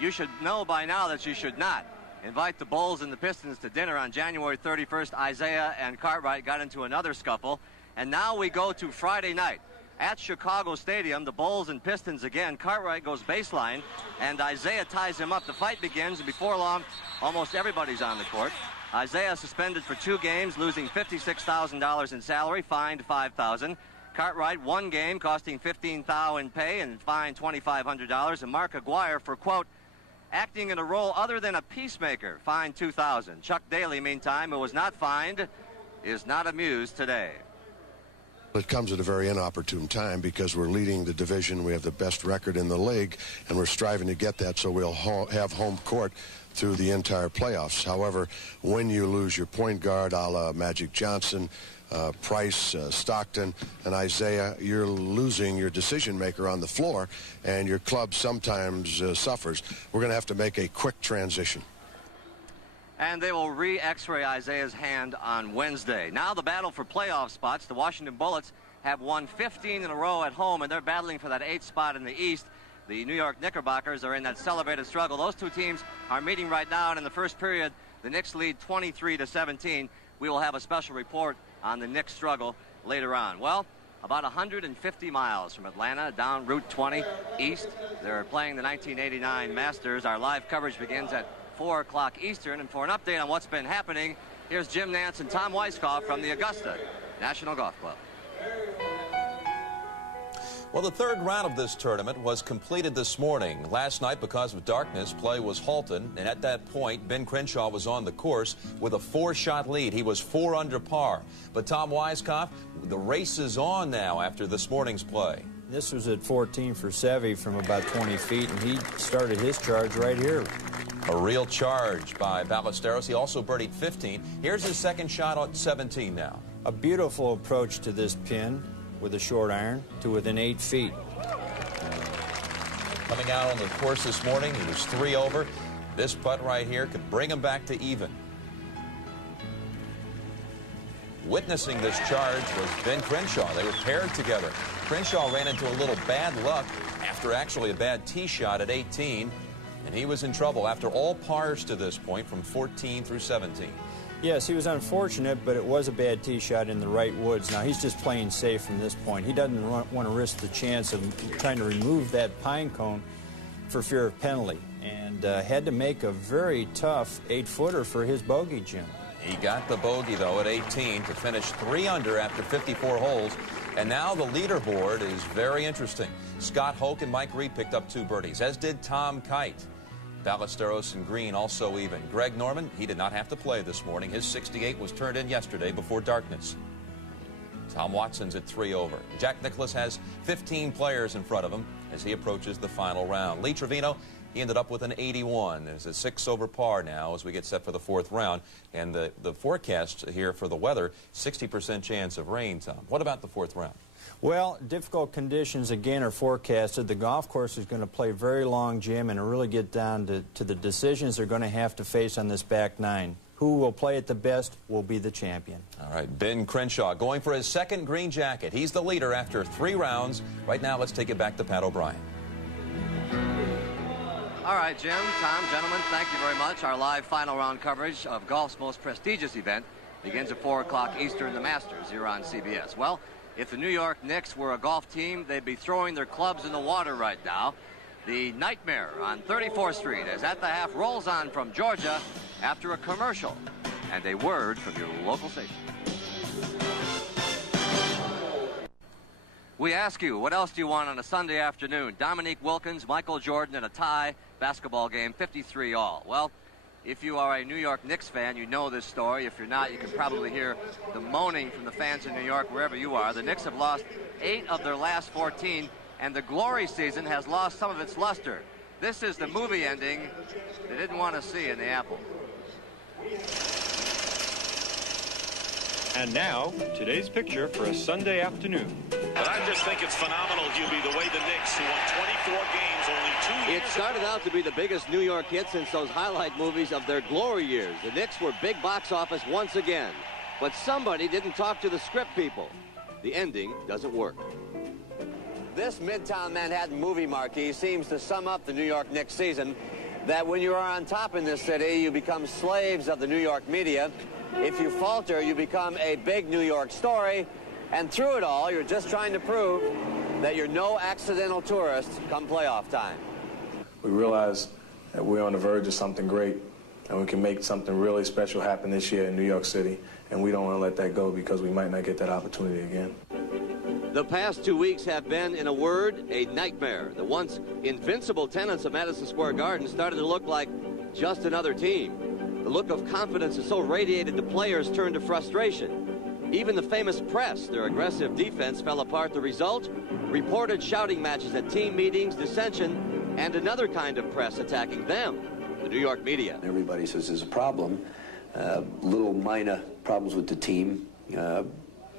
You should know by now that you should not invite the Bulls and the Pistons to dinner on January 31st. Isaiah and Cartwright got into another scuffle. And now we go to Friday night. At Chicago Stadium, the Bulls and Pistons again. Cartwright goes baseline, and Isaiah ties him up. The fight begins, and before long, almost everybody's on the court. Isaiah suspended for 2 games, losing $56,000 in salary, fined $5,000. Cartwright, 1 game, costing $15,000 in pay and fined $2,500. And Mark Aguirre for, quote, acting in a role other than a peacemaker, fined $2,000. Chuck Daly, meantime, who was not fined, is not amused today. It comes at a very inopportune time because we're leading the division. We have the best record in the league, and we're striving to get that so we'll have home court through the entire playoffs. However, when you lose your point guard, a la Magic Johnson, Price, Stockton, and Isaiah, you're losing your decision maker on the floor, and your club sometimes suffers. We're going to have to make a quick transition. And they will re-x-ray Isaiah's hand on Wednesday. Now the battle for playoff spots. The Washington Bullets have won 15 in a row at home, and they're battling for that 8th spot in the East. The New York Knickerbockers are in that celebrated struggle. Those two teams are meeting right now, and in the first period, the Knicks lead 23-17. We will have a special report on the Knicks struggle later on. Well, about 150 miles from Atlanta, down Route 20 East, they're playing the 1989 Masters. Our live coverage begins at 4 o'clock Eastern, and for an update on what's been happening, here's Jim Nantz and Tom Weiskopf from the Augusta National Golf Club. Well, the 3rd round of this tournament was completed this morning. Last night, because of darkness, play was halted, and at that point, Ben Crenshaw was on the course with a 4-shot lead. He was 4 under par. But Tom Weiskopf, the race is on now after this morning's play. This was at 14 for Seve from about 20 feet, and he started his charge right here. A real charge by Ballesteros. He also birdied 15. Here's his second shot on 17 now. A beautiful approach to this pin with a short iron to within 8 feet. Coming out on the course this morning, he was 3 over. This putt right here could bring him back to even. Witnessing this charge was Ben Crenshaw. They were paired together. Crenshaw ran into a little bad luck after actually a bad tee shot at 18, and he was in trouble after all pars to this point from 14 through 17. Yes, he was unfortunate, but it was a bad tee shot in the right woods. Now, he's just playing safe from this point. He doesn't want to risk the chance of trying to remove that pine cone for fear of penalty, and had to make a very tough 8-footer for his bogey, Jim. He got the bogey, though, at 18 to finish 3 under after 54 holes. And now the leaderboard is very interesting. Scott Hoke and Mike Reed picked up 2 birdies, as did Tom Kite. Ballesteros and Green also even. Greg Norman, he did not have to play this morning. His 68 was turned in yesterday before darkness. Tom Watson's at 3 over. Jack Nicklaus has 15 players in front of him as he approaches the final round. Lee Trevino, he ended up with an 81. There's a 6 over par now as we get set for the 4th round. And the forecast here for the weather, 60% chance of rain, Tom. What about the 4th round? Well, difficult conditions again are forecasted. The golf course is going to play very long, Jim, and really get down to the decisions they're going to have to face on this back 9. Who will play it the best will be the champion. All right, Ben Crenshaw going for his 2nd green jacket. He's the leader after 3 rounds. Right now, let's take it back to Pat O'Brien. All right, Jim, Tom, gentlemen, thank you very much. Our live final round coverage of golf's most prestigious event begins at 4 o'clock Eastern, the Masters, here on CBS. Well, if the New York Knicks were a golf team, they'd be throwing their clubs in the water right now. The nightmare on 34th Street as At the Half rolls on from Georgia after a commercial and a word from your local station. We ask you, what else do you want on a Sunday afternoon? Dominique Wilkins, Michael Jordan, and a tie basketball game, 53 all. Well, if you are a New York Knicks fan, you know this story. If you're not, you can probably hear the moaning from the fans in New York wherever you are. The Knicks have lost 8 of their last 14, and the glory season has lost some of its luster. This is the movie ending they didn't want to see in the Apple. And now, today's picture for a Sunday afternoon. But I just think it's phenomenal, Hubie, the way the Knicks, who won 24 games only 2 years It started out to be the biggest New York hit since those highlight movies of their glory years. The Knicks were big box office once again. But somebody didn't talk to the script people. The ending doesn't work. This Midtown Manhattan movie marquee seems to sum up the New York Knicks season, that when you are on top in this city, you become slaves of the New York media. If you falter, you become a big New York story. And through it all, you're just trying to prove that you're no accidental tourist come playoff time. We realize that we're on the verge of something great, and we can make something really special happen this year in New York City, and we don't want to let that go because we might not get that opportunity again. The past 2 weeks have been, in a word, a nightmare. The once invincible tenants of Madison Square Garden started to look like just another team. The look of confidence is so radiated the players turned to frustration. Even the famous press, their aggressive defense fell apart. The result? Reported shouting matches at team meetings, dissension, and another kind of press attacking them, the New York media. Everybody says there's a problem. Little minor problems with the team.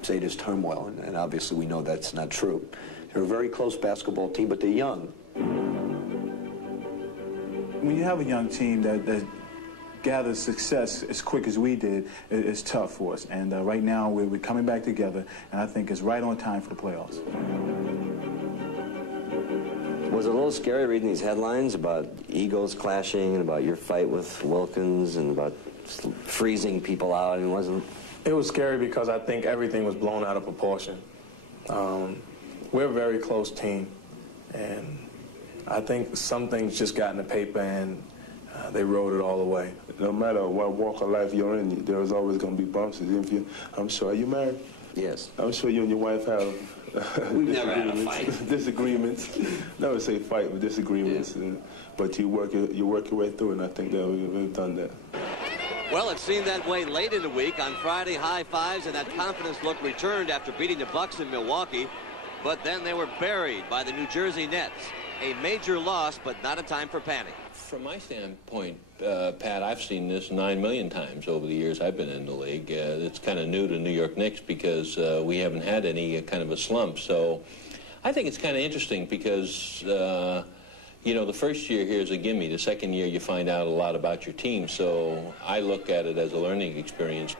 Say there's turmoil, and obviously we know that's not true. They're a very close basketball team, but they're young. When you have a young team that gathers success as quick as we did, it's tough for us. And right now we're coming back together, and I think it's right on time for the playoffs. Was it a little scary reading these headlines about egos clashing and about your fight with Wilkins and about freezing people out? I mean, wasn't... It was scary because I think everything was blown out of proportion. We're a very close team, and I think some things just got in the paper and they wrote it all away. No matter what walk of life you're in, there's always going to be bumps. I'm sure. Are you married? Yes. I'm sure you and your wife have We've never had a fight. Disagreements. Never say fight, but disagreements. Yeah. But you work your way through it, and I think that we've done that. Well, it seemed that way late in the week. On Friday, high fives and that confidence look returned after beating the Bucks in Milwaukee. But then they were buried by the New Jersey Nets. A major loss, but not a time for panic. From my standpoint, Pat, I've seen this 9 million times over the years I've been in the league. It's kind of new to New York Knicks because we haven't had any kind of a slump. So I think it's kind of interesting because, you know, the first year here is a gimme. The second year you find out a lot about your team. So I look at it as a learning experience.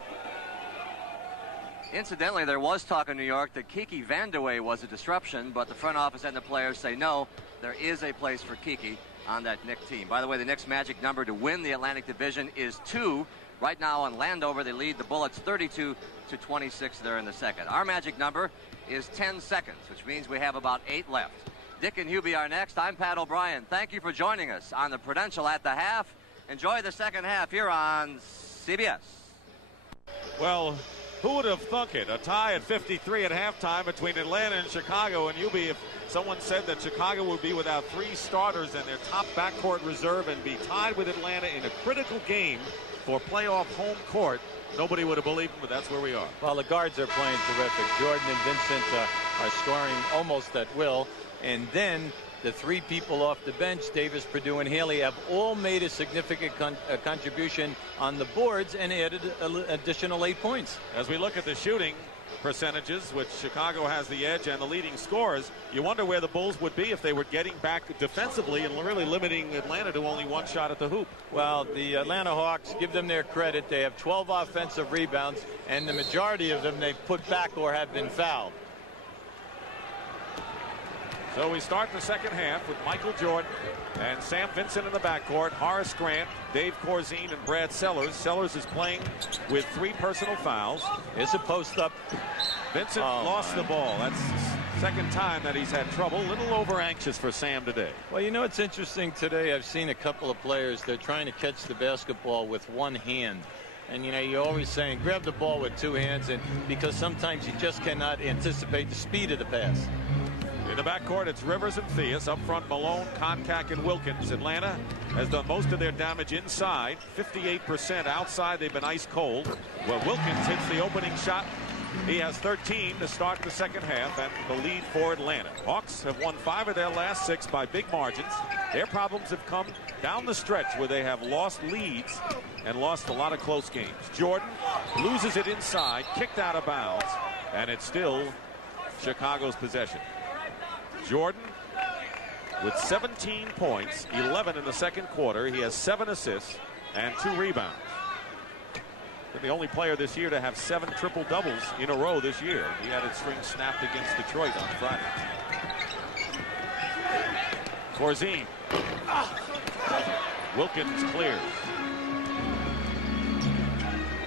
Incidentally, there was talk in New York that Kiki Vandeweghe was a disruption, but the front office and the players say no, there is a place for Kiki on that Knicks team. By the way, the Knicks' magic number to win the Atlantic Division is 2. Right now on Landover, they lead the Bullets 32-26 there in the second. Our magic number is 10 seconds, which means we have about 8 left. Dick and Hubie are next. I'm Pat O'Brien. Thank you for joining us on the Prudential at the half. Enjoy the second half here on CBS. Well, who would have thunk it? A tie at 53 at halftime between Atlanta and Chicago. And Hubie, if someone said that Chicago would be without 3 starters and their top backcourt reserve and be tied with Atlanta in a critical game for playoff home court, nobody would have believed him, but that's where we are. Well, the guards are playing terrific. Jordan and Vincent are scoring almost at will. And then the 3 people off the bench, Davis, Perdue, and Haley, have all made a significant contribution on the boards and added an additional 8 points. As we look at the shooting percentages, which Chicago has the edge, and the leading scorers, you wonder where the Bulls would be if they were getting back defensively and really limiting Atlanta to only 1 shot at the hoop. Well, the Atlanta Hawks, give them their credit. They have 12 offensive rebounds, and the majority of them they've put back or have been fouled. So we start the second half with Michael Jordan and Sam Vincent in the backcourt, Horace Grant, Dave Corzine, and Brad Sellers. Sellers is playing with 3 personal fouls. It's a post-up. Vincent lost the ball. That's the second time that he's had trouble. A little over-anxious for Sam today. Well, you know, it's interesting today. I've seen a couple of players. They're trying to catch the basketball with 1 hand. And, you know, you're always saying grab the ball with 2 hands, and because sometimes you just cannot anticipate the speed of the pass. In the backcourt, it's Rivers and Theus. Up front, Malone, Koncak, and Wilkins. Atlanta has done most of their damage inside. 58% outside. They've been ice cold. Well, Wilkins hits the opening shot He has 13 to start the second half and the lead for Atlanta. Hawks have won 5 of their last 6 by big margins. Their problems have come down the stretch where they have lost leads and lost a lot of close games. Jordan loses it inside, kicked out of bounds, and it's still Chicago's possession. Jordan with 17 points, 11 in the second quarter. He has 7 assists and 2 rebounds. Been the only player this year to have 7 triple-doubles in a row this year. He had his string snapped against Detroit on Friday. Corzine. Wilkins clears.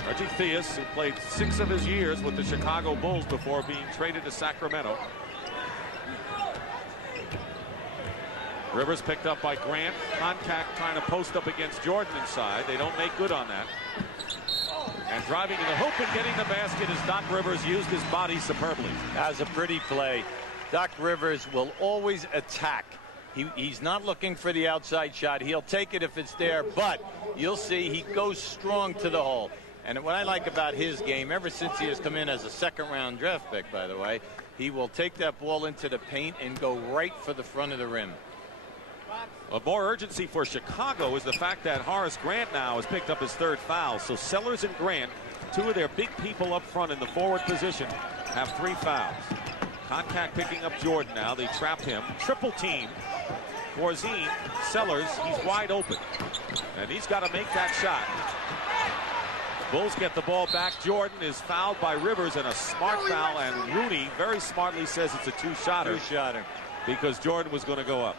Reggie Theus, who played 6 of his years with the Chicago Bulls before being traded to Sacramento. Rivers picked up by Grant. Contact trying to post up against Jordan inside. They don't make good on that. And driving to the hoop and getting the basket as Doc Rivers used his body superbly. That was a pretty play. Doc Rivers will always attack. He's not looking for the outside shot. He'll take it if it's there, but you'll see he goes strong to the hole. And what I like about his game, ever since he has come in as a second-round draft pick, by the way, he will take that ball into the paint and go right for the front of the rim. Of more urgency for Chicago is the fact that Horace Grant now has picked up his 3rd foul. So Sellers and Grant, 2 of their big people up front in the forward position, have 3 fouls. Contact picking up Jordan now. They trap him. Triple team. Corzine, Sellers, he's wide open. And he's got to make that shot. Bulls get the ball back. Jordan is fouled by Rivers in a smart foul, and Rooney very smartly says it's a 2-shotter. 2-shotter. Because Jordan was going to go up.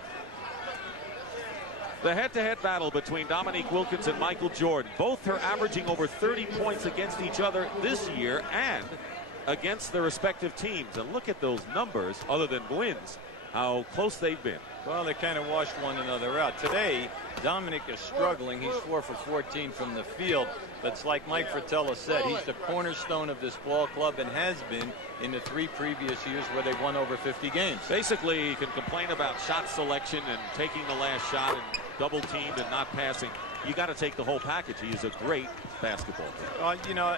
The head-to-head battle between Dominique Wilkins and Michael Jordan. Both are averaging over 30 points against each other this year and against their respective teams. And look at those numbers, other than wins, how close they've been. Well, they kind of washed one another out. Today, Dominic is struggling. He's 4 for 14 from the field. But it's like Mike Fratello said, he's the cornerstone of this ball club and has been in the 3 previous years where they won over 50 games. Basically, you can complain about shot selection and taking the last shot and double teamed and not passing. You got to take the whole package. He is a great basketball player. You know,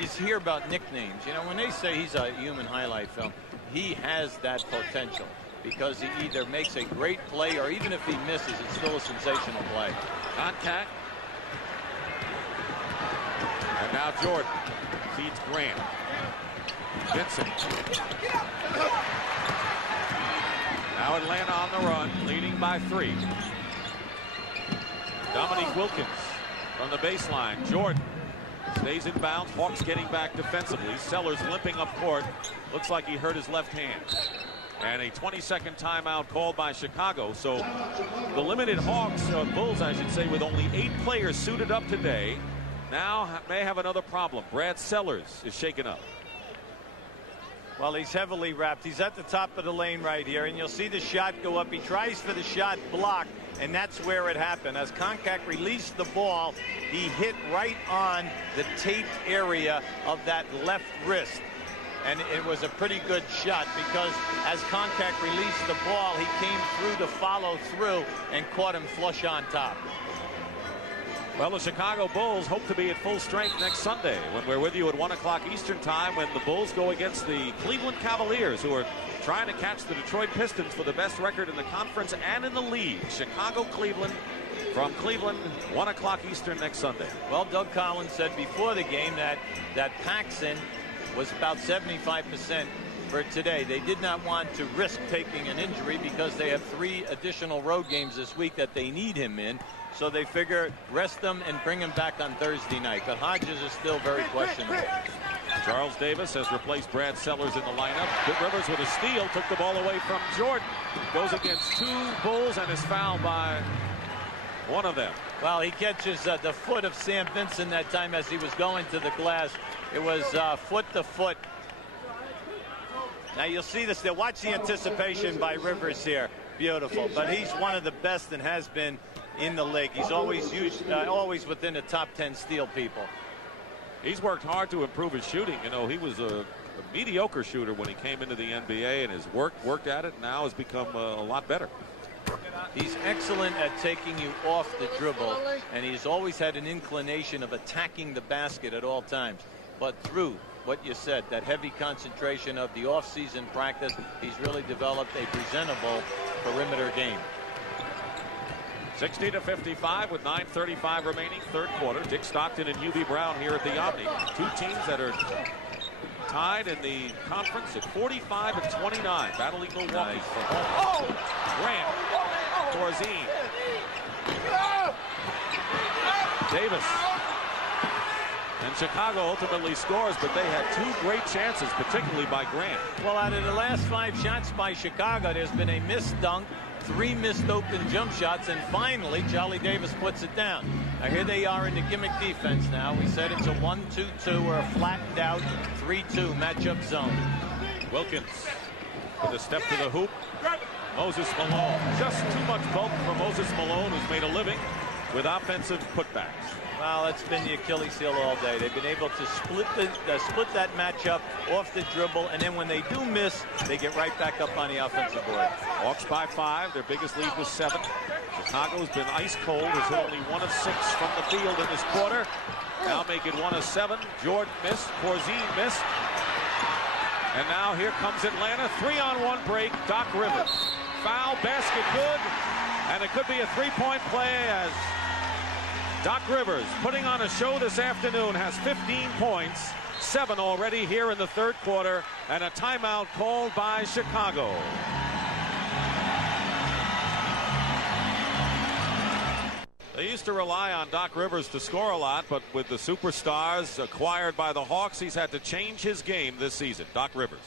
you hear about nicknames. You know, when they say he's a human highlight film, he has that potential. Because he either makes a great play or even if he misses, it's still a sensational play. Contact. And now Jordan feeds Grant. Vincent. Now Atlanta on the run, leading by 3. Dominique Wilkins from the baseline. Jordan stays in bounds. Hawks getting back defensively. Sellers limping up court. Looks like he hurt his left hand. And a 20-second timeout called by Chicago. So the limited Hawks, Bulls, I should say, with only 8 players suited up today, now may have another problem. Brad Sellers is shaken up. Well, he's heavily wrapped. He's at the top of the lane right here, and you'll see the shot go up. He tries for the shot blocked, and that's where it happened. As Contact released the ball, he hit right on the taped area of that left wrist. And it was a pretty good shot because as Contact released the ball, he came through to follow through and caught him flush on top. Well, the Chicago Bulls hope to be at full strength next Sunday when we're with you at 1 o'clock Eastern time when the Bulls go against the Cleveland Cavaliers, who are trying to catch the Detroit Pistons for the best record in the conference and in the league. Chicago-Cleveland. From Cleveland, 1 o'clock Eastern next Sunday. Well, Doug Collins said before the game that Paxson was about 75% for today. They did not want to risk taking an injury because they have 3 additional road games this week that they need him in. So they figure rest them and bring him back on Thursday night. But Hodges is still very questionable. Charles Davis has replaced Brad Sellers in the lineup. Rivers with a steal took the ball away from Jordan. Goes against 2 Bulls and is fouled by one of them. Well, he catches the foot of Sam Vincent that time as he was going to the glass. It was foot to foot. Now you'll see this there. Watch the anticipation by Rivers here. Beautiful. But he's one of the best and has been in the league. He's always always within the top 10 steal people. He's worked hard to improve his shooting. You know, he was a mediocre shooter when he came into the NBA, and his worked at it. Now has become a lot better. He's excellent at taking you off the dribble, and he's always had an inclination of attacking the basket at all times. But through what you said, that heavy concentration of the off-season practice. He's really developed a presentable perimeter game. 60-55 with 9:35 remaining, third quarter. Dick Stockton and UB Brown here at the Omni. Two teams that are tied in the conference at 45 and 29, battling Milwaukee for home. Oh! Grant, Corzine, Davis, and Chicago ultimately scores, but they had two great chances, particularly by Grant. Well, out of the last 5 shots by Chicago, there's been a missed dunk, 3 missed open jump shots, and finally Charlie Davis puts it down. Now here they are in the gimmick defense now. We said it's a 1-2-2 or a flattened out 3-2 matchup zone. Wilkins with a step to the hoop. Moses Malone. Just too much bulk for Moses Malone, who's made a living with offensive putbacks. Well, that's been the Achilles heel all day. They've been able to split that matchup off the dribble, and then when they do miss, they get right back up on the offensive board. Hawks by 5. Their biggest lead was 7. Chicago's been ice cold. Has hit only 1 of 6 from the field in this quarter. Now make it 1 of 7. Jordan missed. Corzine missed. And now here comes Atlanta. 3-on-1 break. Doc Rivers. Foul, basket good. And it could be a 3-point play as Doc Rivers, putting on a show this afternoon, has 15 points, 7 already here in the third quarter, and a timeout called by Chicago. They used to rely on Doc Rivers to score a lot, but with the superstars acquired by the Hawks, he's had to change his game this season. Doc Rivers.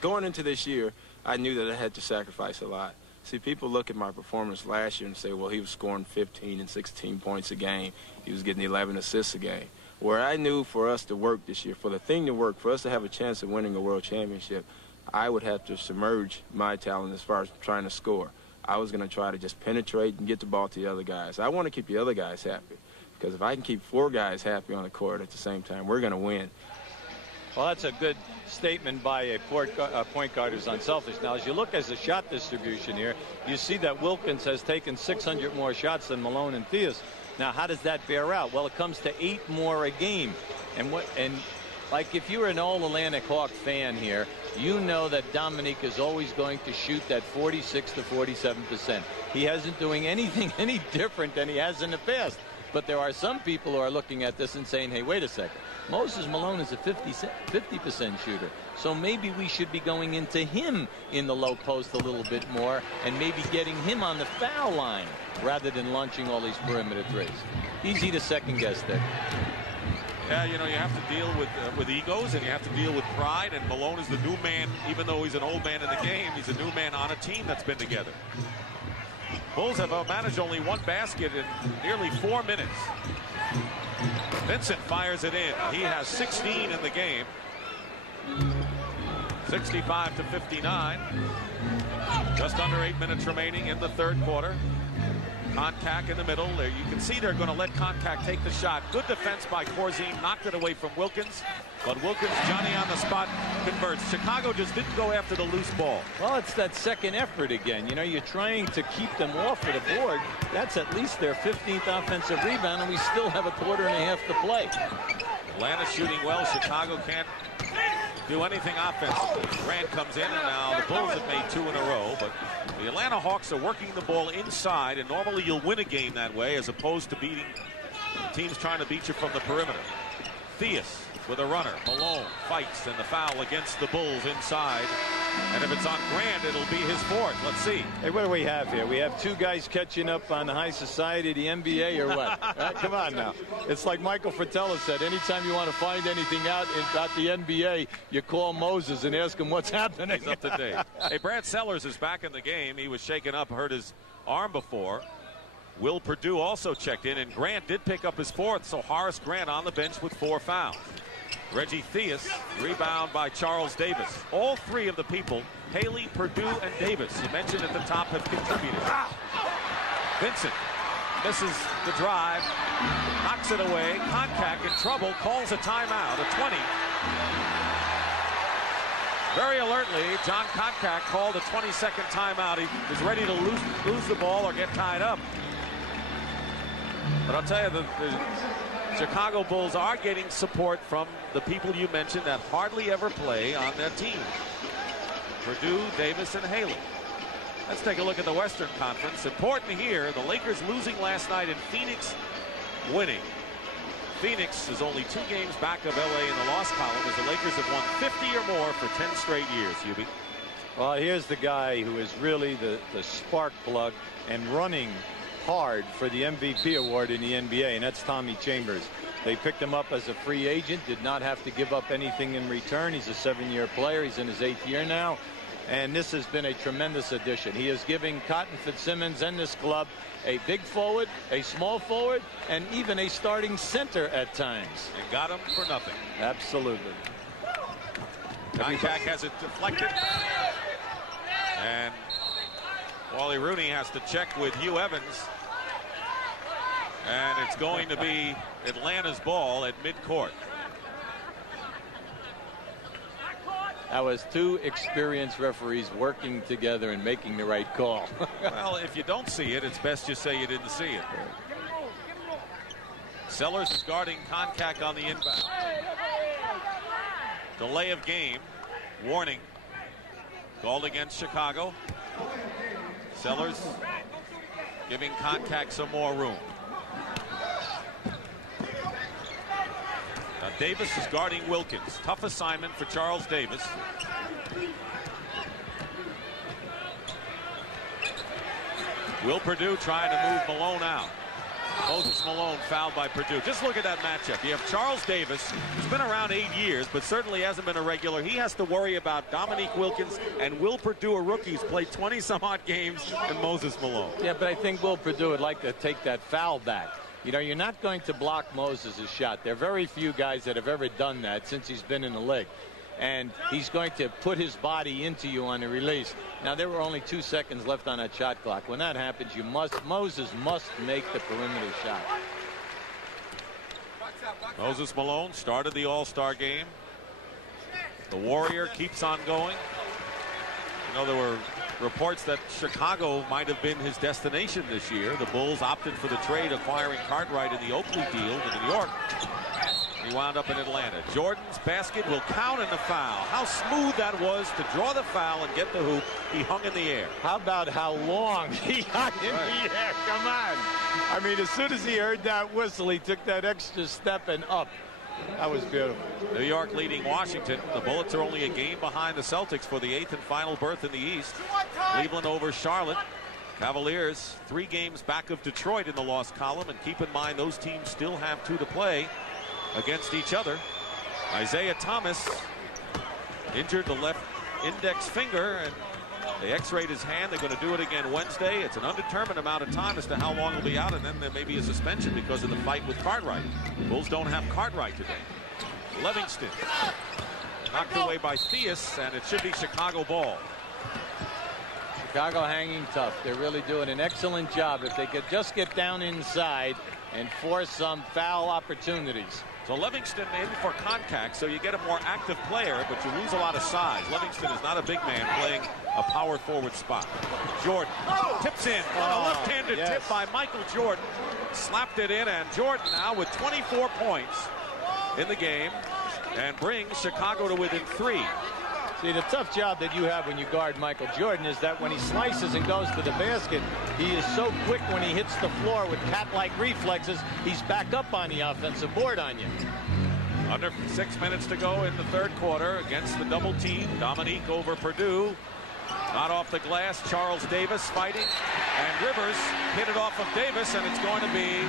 Going into this year, I knew that I had to sacrifice a lot. See, people look at my performance last year and say, well, he was scoring 15 and 16 points a game. He was getting 11 assists a game. Where I knew for us to work this year, for the thing to work, for us to have a chance of winning a world championship, I would have to submerge my talent as far as trying to score. I was going to try to just penetrate and get the ball to the other guys. I want to keep the other guys happy, because if I can keep 4 guys happy on the court at the same time, we're going to win. Well, that's a good statement by a point guard who's unselfish. Now, as you look at the shot distribution here, you see that Wilkins has taken 600 more shots than Malone and Theus. Now, how does that bear out? Well, it comes to 8 more a game. And like if you're an all-Atlantic Hawk fan here, you know that Dominique is always going to shoot that 46 to 47%. He hasn't doing anything any different than he has in the past. But there are some people who are looking at this and saying, hey, wait a second. Moses Malone is a 50% shooter. So maybe we should be going into him in the low post a little bit more and maybe getting him on the foul line rather than launching all these perimeter threes. Easy to second guess there. Yeah, you know, you have to deal with egos, and you have to deal with pride, and Malone is the new man. Even though he's an old man in the game, he's a new man on a team that's been together. Bulls have managed only 1 basket in nearly 4 minutes. Vincent fires it in. He has 16 in the game. 65 to 59. Just under 8 minutes remaining in the third quarter. Contact in the middle. There you can see they're going to let Contact take the shot. Good defense by Corzine. Knocked it away from Wilkins. But Wilkins, Johnny on the spot, converts. Chicago just didn't go after the loose ball. Well, it's that second effort again. You know, you're trying to keep them off of the board. That's at least their 15th offensive rebound, and we still have a quarter and a half to play. Atlanta shooting well. Chicago can't do anything offensively. Grant comes in, and now the Bulls have made 2 in a row, but the Atlanta Hawks are working the ball inside, and normally you'll win a game that way as opposed to beating teams trying to beat you from the perimeter. Theus with a runner. Malone fights, and the foul against the Bulls inside. And if it's on Grant, it'll be his 4th. Let's see. Hey, what do we have here? We have 2 guys catching up on the high society, the NBA, or what? Right? Come on now. It's like Michael Fratello said, anytime you want to find anything out about the NBA, you call Moses and ask him what's happening. He's up to date. Hey, Brad Sellers is back in the game. He was shaken up, hurt his arm before. Will Perdue also checked in, and Grant did pick up his 4th, so Horace Grant on the bench with 4 fouls. Reggie Theus, rebound by Charles Davis. All 3 of the people, Haley, Perdue, and Davis, you mentioned at the top, have contributed. Vincent misses the drive, knocks it away. Contact in trouble, calls a timeout, a 20. Very alertly, John Contact called a 20-second timeout. He was ready to lose the ball or get tied up. But I'll tell you, Chicago Bulls are getting support from the people you mentioned that hardly ever play on their team. Purdue, Davis, and Haley. Let's take a look at the Western Conference. Important here, the Lakers losing last night and Phoenix winning. Phoenix is only 2 games back of LA in the loss column as the Lakers have won 50 or more for 10 straight years, Hubie. Well, here's the guy who is really the spark plug and running hard for the MVP award in the NBA, and that's Tommy Chambers. They picked him up as a free agent, did not have to give up anything in return. He's a 7-year player. He's in his 8th year now, and this has been a tremendous addition. He is giving Cotton Fitzsimmons and this club a big forward, a small forward, and even a starting center at times. And got him for nothing. Absolutely. Contact has it deflected. And Wally Rooney has to check with Hugh Evans. And it's going to be Atlanta's ball at midcourt. That was 2 experienced referees working together and making the right call. Well, if you don't see it, it's best you say you didn't see it. Sellers is guarding Koncak on the inbound. Delay of game. Warning. Called against Chicago. Sellers giving Koncak some more room. Now Davis is guarding Wilkins. Tough assignment for Charles Davis. Will Perdue trying to move Malone out. Moses Malone fouled by Perdue. Just look at that matchup. You have Charles Davis, who's been around 8 years, but certainly hasn't been a regular. He has to worry about Dominique Wilkins and Will Perdue, a rookie who's played 20-some-odd games, and Moses Malone. Yeah, but I think Will Perdue would like to take that foul back. You know, you're not going to block Moses' shot. There are very few guys that have ever done that since he's been in the league. And he's going to put his body into you on the release. Now, there were only 2 seconds left on that shot clock. When that happens, Moses must make the perimeter shot. Moses Malone started the All-Star game. The Warrior keeps on going. You know, there were reports that Chicago might have been his destination this year. The Bulls opted for the trade, acquiring Cartwright in the Oakley deal to New York. He wound up in Atlanta. Jordan's basket will count in the foul. How smooth that was to draw the foul and get the hoop. He hung in the air. How about how long he hung in the air? Come on. I mean, as soon as he heard that whistle, he took that extra step and up. That was beautiful. New York leading Washington. The Bullets are only a game behind the Celtics for the 8th and final berth in the East. Cleveland over Charlotte. Cavaliers 3 games back of Detroit in the loss column. And keep in mind, those teams still have 2 to play against each other. Isaiah Thomas injured the left index finger, and they x-rayed his hand. They're going to do it again Wednesday. It's an undetermined amount of time as to how long he'll be out, and then there may be a suspension because of the fight with Cartwright. Bulls don't have Cartwright today. Livingston knocked away by Theus, and it should be Chicago ball. Chicago hanging tough. They're really doing an excellent job. If they could just get down inside and force some foul opportunities. So Livingston in for contact, so you get a more active player, but you lose a lot of size. Livingston is not a big man playing a power forward spot. Jordan tips in on a left-handed tip by Michael Jordan. Slapped it in, and Jordan now with 24 points in the game and brings Chicago to within 3. See, the tough job that you have when you guard Michael Jordan is that when he slices and goes to the basket, he is so quick when he hits the floor with cat-like reflexes, he's back up on the offensive board on you. Under 6 minutes to go in the 3rd quarter against the double team. Dominique over Perdue. Not off the glass. Charles Davis fighting. And Rivers hit it off of Davis, and it's going to be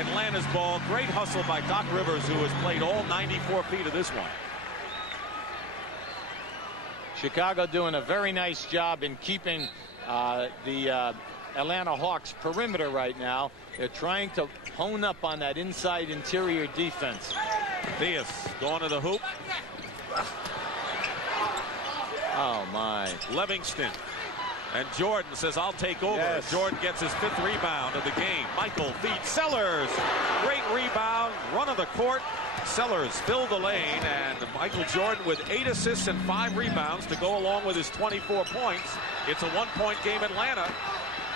Atlanta's ball. Great hustle by Doc Rivers, who has played all 94 feet of this one. Chicago doing a very nice job in keeping the Atlanta Hawks perimeter right now. They're trying to hone up on that inside interior defense. Theus going to the hoop. Oh, my. Livingston. And Jordan says, I'll take over. Yes. Jordan gets his 5th rebound of the game. Michael feeds Sellers. Great rebound. Run of the court. Sellers filled the lane, and Michael Jordan with 8 assists and 5 rebounds to go along with his 24 points. It's a 1-point game, Atlanta.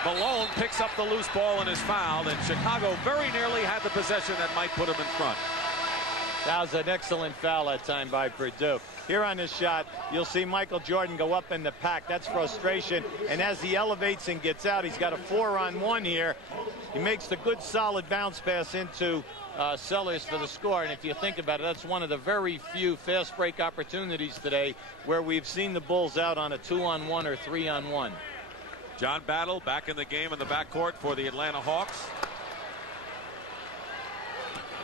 Malone picks up the loose ball and is fouled, and Chicago very nearly had the possession that might put him in front. That was an excellent foul that time by Purdue. Here on this shot, you'll see Michael Jordan go up in the pack. That's frustration. And as he elevates and gets out, he's got a 4-on-1 here. He makes the good solid bounce pass into Sellers for the score. And if you think about it, that's one of the very few fast break opportunities today where we've seen the Bulls out on a 2-on-1 or 3-on-1. John Battle back in the game in the backcourt for the Atlanta Hawks.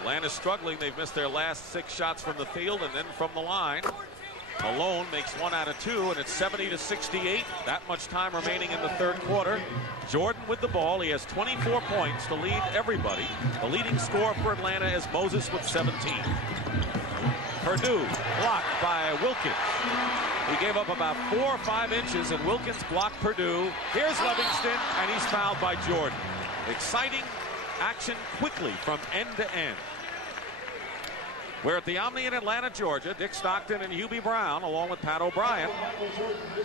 Atlanta's struggling. They've missed their last 6 shots from the field and then from the line. Malone makes 1 out of 2, and it's 70-68. That much time remaining in the third quarter. Jordan with the ball. He has 24 points to lead everybody. The leading scorer for Atlanta is Moses with 17. Purdue blocked by Wilkins. He gave up about 4 or 5 inches, and Wilkins blocked Purdue. Here's Livingston, and he's fouled by Jordan. Exciting action quickly from end to end. We're at the Omni in Atlanta, Georgia. Dick Stockton and Hubie Brown, along with Pat O'Brien.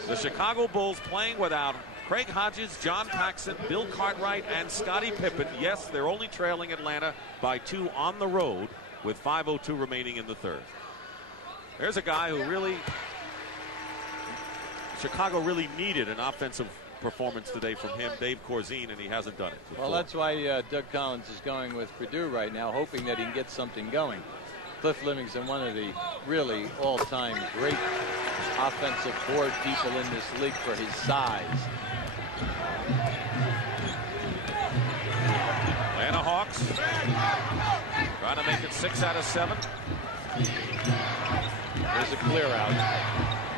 The Chicago Bulls playing without Craig Hodges, John Paxson, Bill Cartwright, and Scottie Pippen. Yes, they're only trailing Atlanta by 2 on the road with 5:02 remaining in the third. There's a guy who really, Chicago really needed an offensive performance today from him, Dave Corzine, and he hasn't done it before. Well, that's why Doug Collins is going with Purdue right now, hoping that he can get something going. Cliff Livingston, one of the really all-time great offensive board people in this league for his size. Atlanta Hawks trying to make it 6 out of 7. There's a clear out.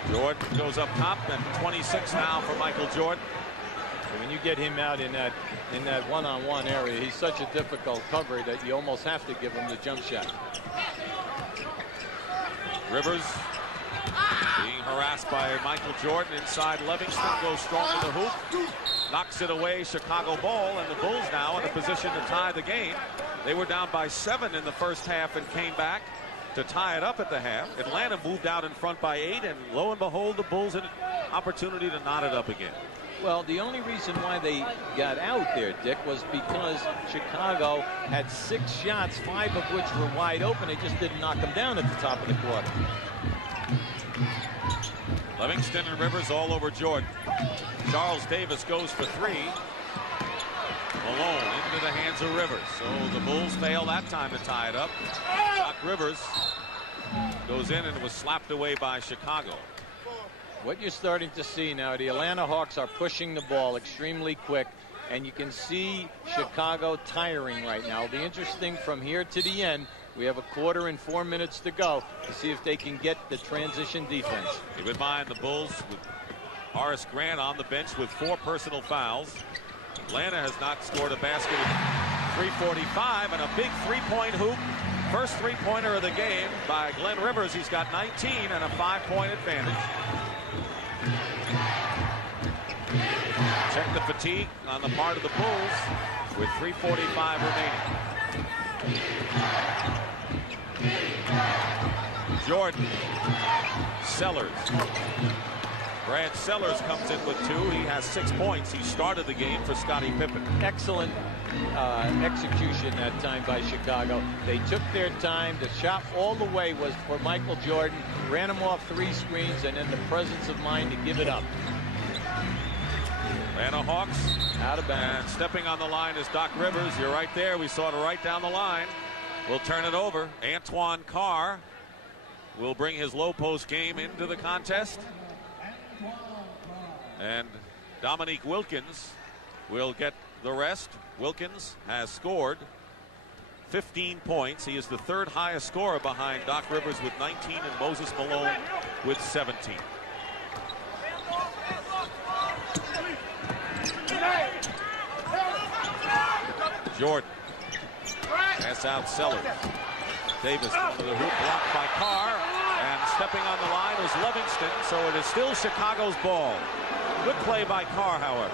Jordan goes up top, and 26 now for Michael Jordan. When you get him out in that one-on-one area, he's such a difficult cover that you almost have to give him the jump shot. Rivers being harassed by Michael Jordan inside. Livingston goes strong to the hoop, knocks it away. Chicago ball, and the Bulls now in a position to tie the game. They were down by 7 in the first half and came back to tie it up at the half. Atlanta moved out in front by 8, and lo and behold, the Bulls had an opportunity to knot it up again. Well, the only reason why they got out there, Dick, was because Chicago had 6 shots, 5 of which were wide open. They just didn't knock them down at the top of the quarter. Livingston and Rivers all over Jordan. Charles Davis goes for 3. Malone into the hands of Rivers. So the Bulls fail that time to tie it up. Doc Rivers goes in and was slapped away by Chicago. What you're starting to see now, the Atlanta Hawks are pushing the ball extremely quick, and you can see Chicago tiring right now. It'll be interesting from here to the end. We have a quarter and 4 minutes to go to see if they can get the transition defense. Keep in mind the Bulls with Horace Grant on the bench with 4 personal fouls. Atlanta has not scored a basket in 3:45, and a big 3-point hoop. First 3-pointer of the game by Glenn Rivers. He's got 19 and a 5-point advantage. Check the fatigue on the part of the Bulls with 3:45 remaining. Jordan, Sellers. Brad Sellers comes in with 2. He has 6 points. He started the game for Scottie Pippen. Excellent execution that time by Chicago. They took their time. The shot all the way was for Michael Jordan. Ran him off 3 screens, and then the presence of mind to give it up. Atlanta Hawks out of bounds. And stepping on the line is Doc Rivers. You're right there. We saw it right down the line. We'll turn it over. Antoine Carr will bring his low post game into the contest. And Dominique Wilkins will get the rest. Wilkins has scored 15 points. He is the 3rd highest scorer behind Doc Rivers with 19 and Moses Malone with 17. Jordan. Pass out Sellers. Davis to the hoop, blocked by Carr. And stepping on the line was Livingston, so it is still Chicago's ball. Good play by Carr, however.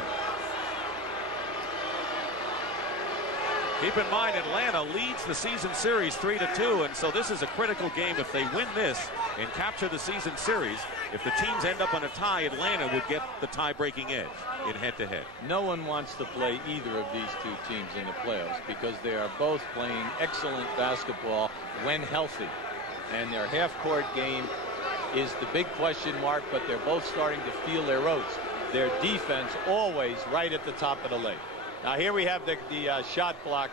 Keep in mind, Atlanta leads the season series 3-2, and so this is a critical game. If they win this and capture the season series, if the teams end up on a tie, Atlanta would get the tie-breaking edge in head-to-head. No one wants to play either of these two teams in the playoffs because they are both playing excellent basketball when healthy. And their half-court game is the big question mark, but they're both starting to feel their oats. Their defense always right at the top of the lake. Now here we have the shot block.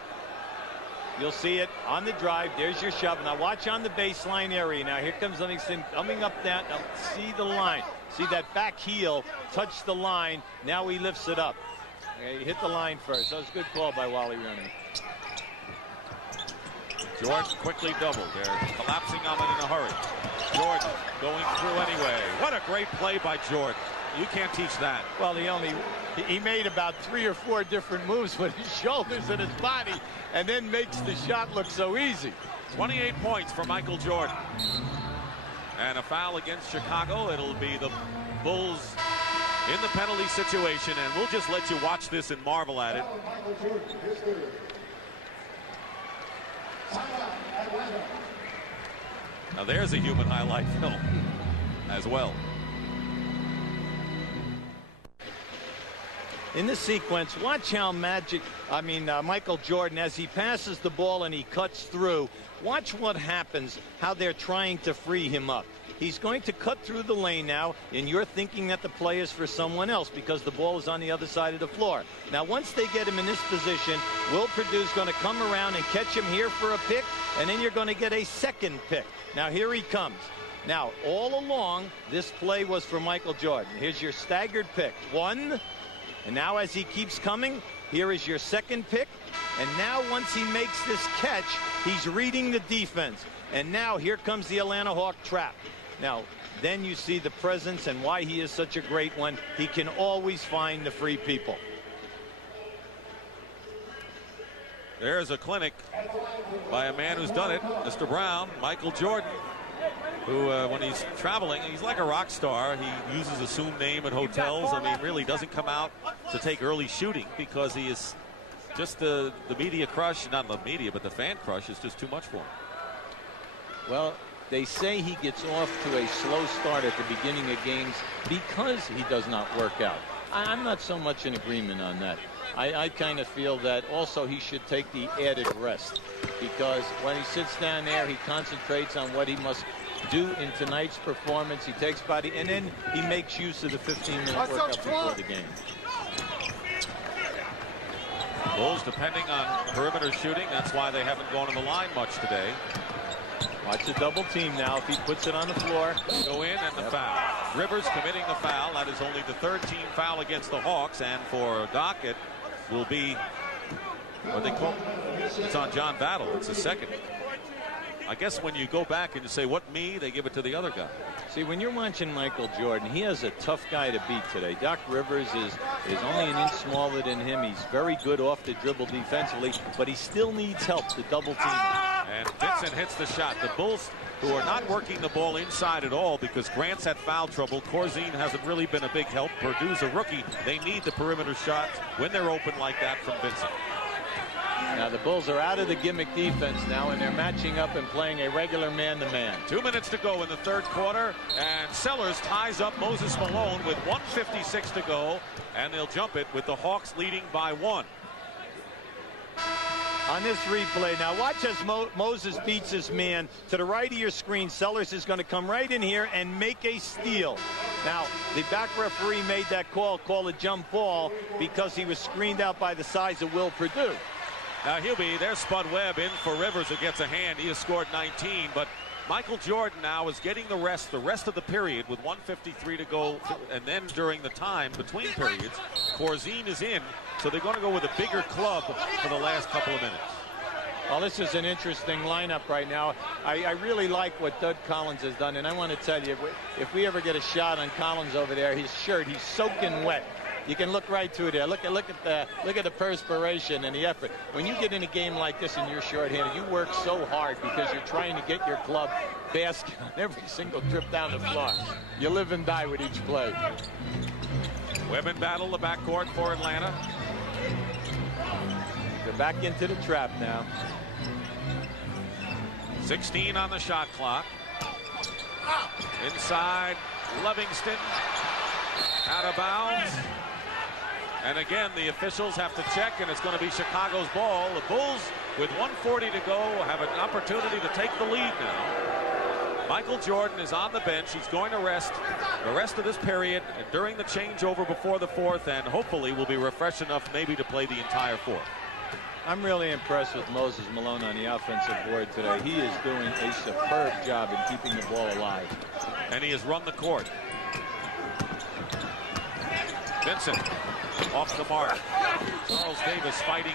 You'll see it on the drive. There's your shove. Now watch on the baseline area. Now here comes Livingston coming up that. Now see the line. See that back heel touch the line. Now he lifts it up. Okay, he hit the line first. That was a good call by Wally Rennie. Jordan quickly doubled. They're collapsing on it in a hurry. Jordan going through anyway. What a great play by Jordan. You can't teach that. Well, he made about 3 or 4 different moves with his shoulders and his body, and then makes the shot look so easy. 28 points for Michael Jordan. And a foul against Chicago. It'll be the Bulls in the penalty situation, and we'll just let you watch this and marvel at it. Now there's a human highlight film as well. In this sequence, watch how Michael Jordan, as he passes the ball and he cuts through, watch what happens, how they're trying to free him up. He's going to cut through the lane now, and you're thinking that the play is for someone else because the ball is on the other side of the floor. Now, once they get him in this position, Will Perdue's going to come around and catch him here for a pick, and then you're going to get a second pick. Now, here he comes. Now, all along, this play was for Michael Jordan. Here's your staggered pick. 1. And now as he keeps coming, here is your second pick. And now once he makes this catch, he's reading the defense. And now here comes the Atlanta Hawk trap. Now, then you see the presence and why he is such a great one. He can always find the free people. There's a clinic by a man who's done it, Mr. Brown, Michael Jordan, who when he's traveling, he's like a rock star. He uses assumed name at hotels. I mean, really doesn't come out to take early shooting because he is just the media crush, not the media, but the fan crush is just too much for him. Well, they say he gets off to a slow start at the beginning of games because he does not work out. I'm not so much in agreement on that. I kind of feel that also he should take the added rest because when he sits down there, he concentrates on what he must do in tonight's performance. He takes body, and then he makes use of the 15-minute workup before the game. Bulls depending on perimeter shooting. That's why they haven't gone on the line much today. Watch the double team now. If he puts it on the floor, go in and the foul. Rivers committing the foul. That is only the 3rd team foul against the Hawks, and for Dockett will be what they call it's on John Battle. It's the 2nd. I guess when you go back and you say, what me, they give it to the other guy. See, when you're watching Michael Jordan, he has a tough guy to beat today. Doc Rivers is only an inch smaller than him. He's very good off the dribble defensively, but he still needs help to double team. And Vincent hits the shot. The Bulls, who are not working the ball inside at all because Grant's had foul trouble. Corzine hasn't really been a big help. Perdue's a rookie. They need the perimeter shots when they're open like that from Vincent. Now the Bulls are out of the gimmick defense now, and they're matching up and playing a regular man-to-man. 2 minutes to go in the 3rd quarter, and Sellers ties up Moses Malone with 1:56 to go, and they'll jump it with the Hawks leading by 1. On this replay, now watch as Moses beats his man to the right of your screen. Sellers is going to come right in here and make a steal. Now, the back referee made that call a jump ball because he was screened out by the size of Will Perdue. Now there's Spud Webb in for Rivers who gets a hand. He has scored 19, but Michael Jordan now is getting the rest of the period with 1:53 to go, and then during the time between periods, Corzine is in, so they're going to go with a bigger club for the last couple of minutes. Well, this is an interesting lineup right now. I really like what Doug Collins has done, and I want to tell you, if we ever get a shot on Collins over there, his shirt, he's soaking wet. You can look right through there. Look at the perspiration and the effort. When you get in a game like this and you're shorthanded, you work so hard because you're trying to get your club basket on every single trip down the floor. You live and die with each play. Webb in battle the backcourt for Atlanta. They're back into the trap now. 16 on the shot clock. Inside, Livingston. Out of bounds. And again, the officials have to check, and it's going to be Chicago's ball. The Bulls, with 1:40 to go, have an opportunity to take the lead now. Michael Jordan is on the bench. He's going to rest the rest of this period and during the changeover before the fourth, and hopefully will be refreshed enough maybe to play the entire fourth. I'm really impressed with Moses Malone on the offensive board today. He is doing a superb job in keeping the ball alive. And he has run the court. Vincent off the mark. Charles Davis fighting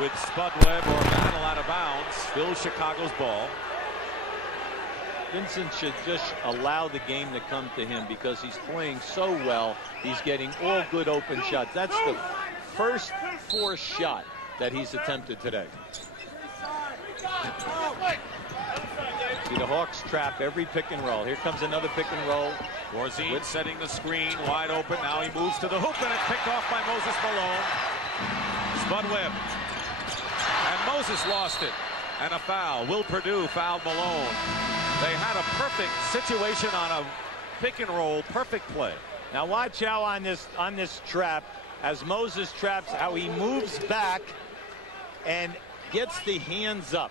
with Spud Webb or Battle out of bounds. Still Chicago's ball. Vincent should just allow the game to come to him because he's playing so well. He's getting all good open shots. That's the first forced shot that he's attempted today. See the Hawks trap every pick and roll. Here comes another pick and roll. Corzine setting the screen wide open. Now he moves to the hoop and it's picked off by Moses Malone. Spud Webb. And Moses lost it. And a foul. Will Perdue fouled Malone. They had a perfect situation on a pick and roll. Perfect play. Now watch how on this trap, as Moses traps, how he moves back and gets the hands up.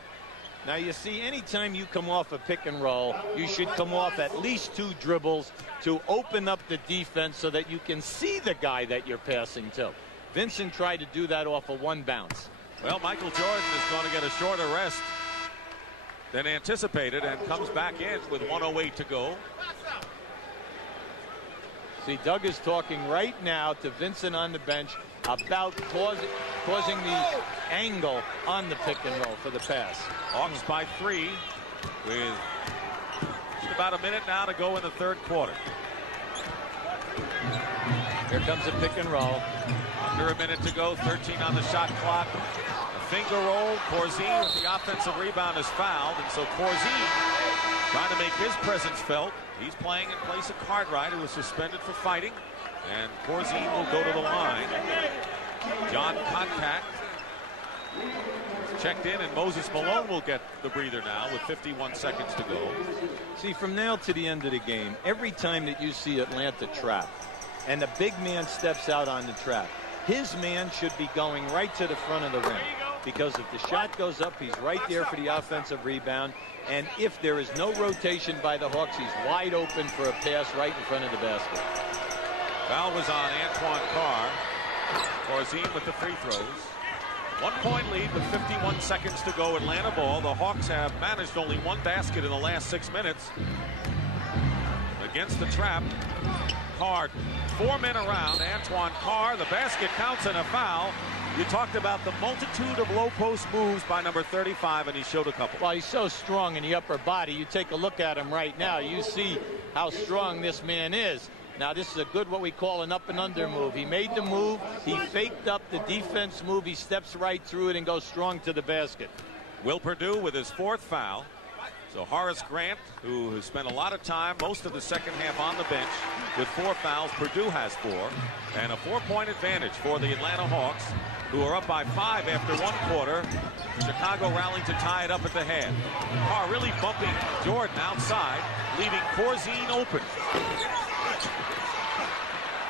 Now you see, anytime you come off a pick and roll, you should come off at least 2 dribbles to open up the defense so that you can see the guy that you're passing to. Vincent tried to do that off of 1 bounce. Well, Michael Jordan is going to get a shorter rest than anticipated and comes back in with 1:08 to go. See, Doug is talking right now to Vincent on the bench about causing the angle on the pick and roll for the pass. Hawks by 3 with just about a minute now to go in the third quarter. Here comes a pick and roll. Under a minute to go, 13 on the shot clock. A finger roll. Corzine with the offensive rebound is fouled, and so Corzine trying to make his presence felt. He's playing in place of Cartwright, who was suspended for fighting, and Corzine will go to the line. John Contact checked in, and Moses Malone will get the breather now with 51 seconds to go. See, from now to the end of the game, every time that you see Atlanta trap and the big man steps out on the trap, his man should be going right to the front of the rim, because if the shot goes up, he's right there for the offensive rebound, and if there is no rotation by the Hawks, he's wide open for a pass right in front of the basket. Foul was on Antoine Carr. Corzine with the free throws. 1-point lead with 51 seconds to go. Atlanta ball. The Hawks have managed only 1 basket in the last 6 minutes. Against the trap, Carr, 4 men around. Antoine Carr, the basket counts and a foul. You talked about the multitude of low post moves by number 35, and he showed a couple. Well, he's so strong in the upper body. You take a look at him right now. You see how strong this man is. Now, this is a good, what we call an up and under move. He made the move. He faked up the defense move. He steps right through it and goes strong to the basket. Will Perdue with his 4th foul. So Horace Grant, who has spent a lot of time, most of the second half on the bench, with 4 fouls. Perdue has 4. And a 4-point advantage for the Atlanta Hawks, who are up by 5 after 1 quarter. Chicago rallying to tie it up at the half. Carr really bumping Jordan outside, leaving Corzine open.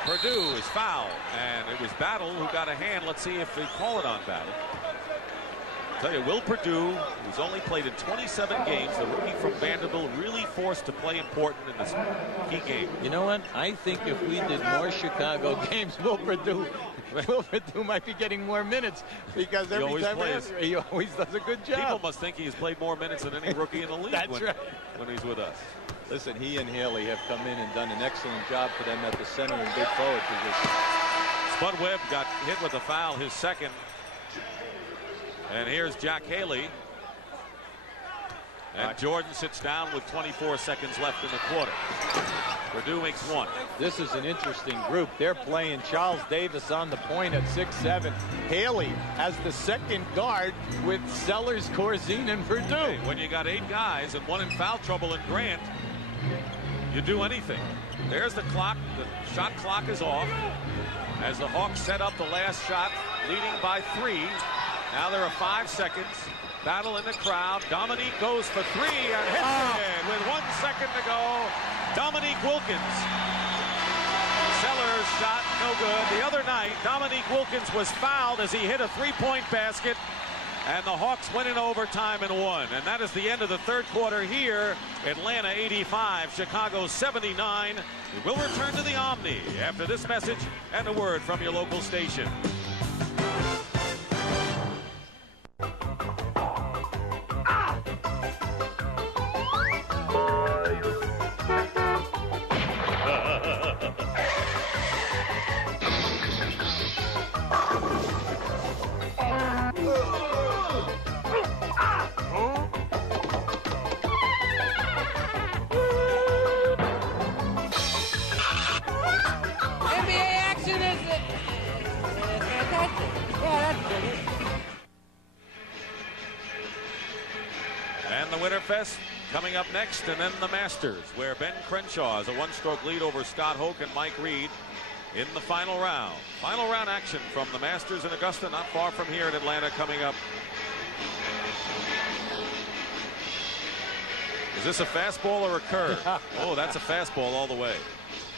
Perdue is fouled, and it was Battle who got a hand. Let's see if they call it on Battle. I'll tell you, Will Perdue, who's only played in 27 games, the rookie from Vanderbilt, really forced to play important in this key game. You know what? I think if we did more Chicago games, Will Perdue might be getting more minutes, because every time he always does a good job. People must think he's played more minutes than any rookie in the league when he's with us. Listen, he and Haley have come in and done an excellent job for them at the center and big forward position. Spud Webb got hit with a foul, his 2nd. And here's Jack Haley. And Jordan sits down with 24 seconds left in the quarter. Perdue makes 1. This is an interesting group. They're playing Charles Davis on the point at 6'7". Haley as the 2nd guard with Sellers, Corzine, and Perdue. Hey, when you got 8 guys and 1 in foul trouble in Grant, you do anything. There's the clock. The shot clock is off as the Hawks set up the last shot, leading by 3. Now there are 5 seconds. Battle in the crowd. Dominique goes for 3 and hits it with 1 second to go. Dominique Wilkins. Sellers shot no good. The other night, Dominique Wilkins was fouled as he hit a 3-point basket, and the Hawks went in overtime and won. And that is the end of the third quarter here. Atlanta 85, Chicago 79. We will return to the Omni after this message and a word from your local station. And the Winterfest coming up next, and then the Masters, where Ben Crenshaw has a 1-stroke lead over Scott Hoch and Mike Reed in the final round. Final round action from the Masters in Augusta, not far from here in Atlanta, coming up. Is this a fastball or a curve? Oh, that's a fastball all the way.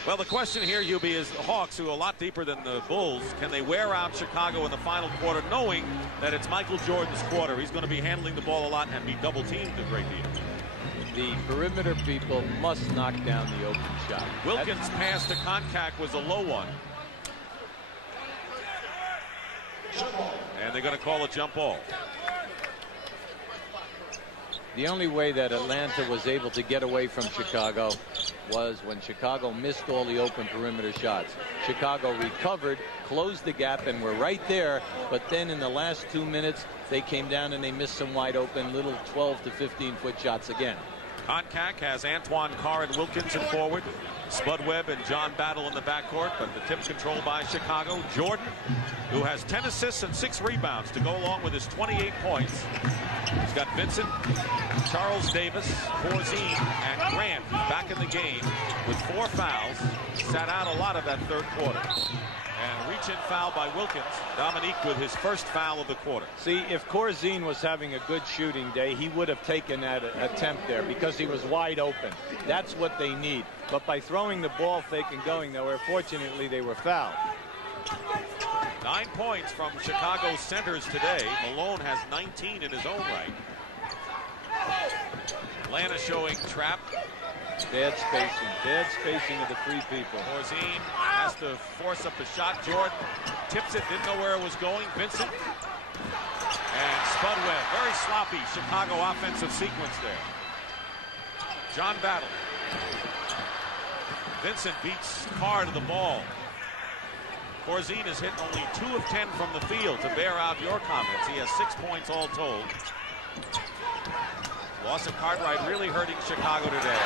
Well, the question here, Hubie, is the Hawks, who are a lot deeper than the Bulls, can they wear out Chicago in the final quarter, knowing that it's Michael Jordan's quarter? He's going to be handling the ball a lot and be double-teamed a great deal. The perimeter people must knock down the open shot. Wilkins' pass to Koncak was a low one. And they're going to call a jump ball. The only way that Atlanta was able to get away from Chicago was when Chicago missed all the open perimeter shots. Chicago recovered, closed the gap, and were right there. But then in the last 2 minutes, they came down and they missed some wide open little 12 to 15-foot shots again. Koncak has Antoine Carr and Wilkins in forward. Spud Webb and John Battle in the backcourt, but the tip controlled by Chicago. Jordan, who has 10 assists and 6 rebounds to go along with his 28 points. He's got Vincent, Charles Davis, Corzine, and Grant back in the game with 4 fouls. Sat out a lot of that third quarter. And reach-in foul by Wilkins. Dominique with his first foul of the quarter. See, if Corzine was having a good shooting day, he would have taken that attempt there because he was wide open. That's what they need. But by throwing the ball fake and going nowhere, fortunately, they were fouled. 9 points from Chicago's centers today. Malone has 19 in his own right. Atlanta showing trap. Bad spacing of the 3 people. Corzine has to force up the shot. Jordan tips it, didn't know where it was going. Vincent and Spud Webb. Very sloppy Chicago offensive sequence there. John Battle. Vincent beats Carr to the ball. Corzine has hit only 2 of 10 from the field to bear out your comments. He has 6 points all told. Loss of Cartwright really hurting Chicago today.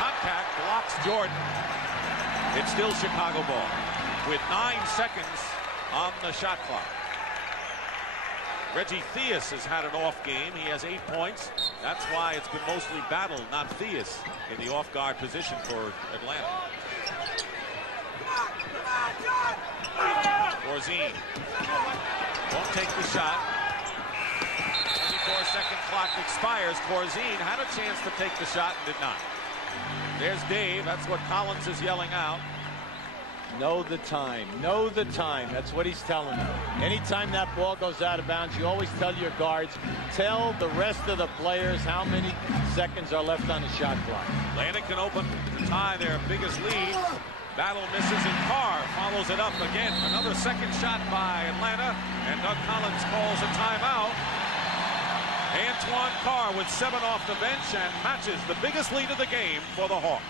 Koncak blocks Jordan. It's still Chicago ball with 9 seconds on the shot clock. Reggie Theus has had an off game. He has 8 points. That's why it's been mostly Battle, not Theus, in the off-guard position for Atlanta. Corzine won't take the shot. 24-second clock expires. Corzine had a chance to take the shot and did not. There's Dave. That's what Collins is yelling out. Know the time. Know the time. That's what he's telling them. Anytime that ball goes out of bounds, you always tell your guards, tell the rest of the players how many seconds are left on the shot clock. Atlanta can open to tie their biggest lead. Battle misses and Carr follows it up again. Another second shot by Atlanta, and Doug Collins calls a timeout. Antoine Carr with 7 off the bench and matches the biggest lead of the game for the Hawks.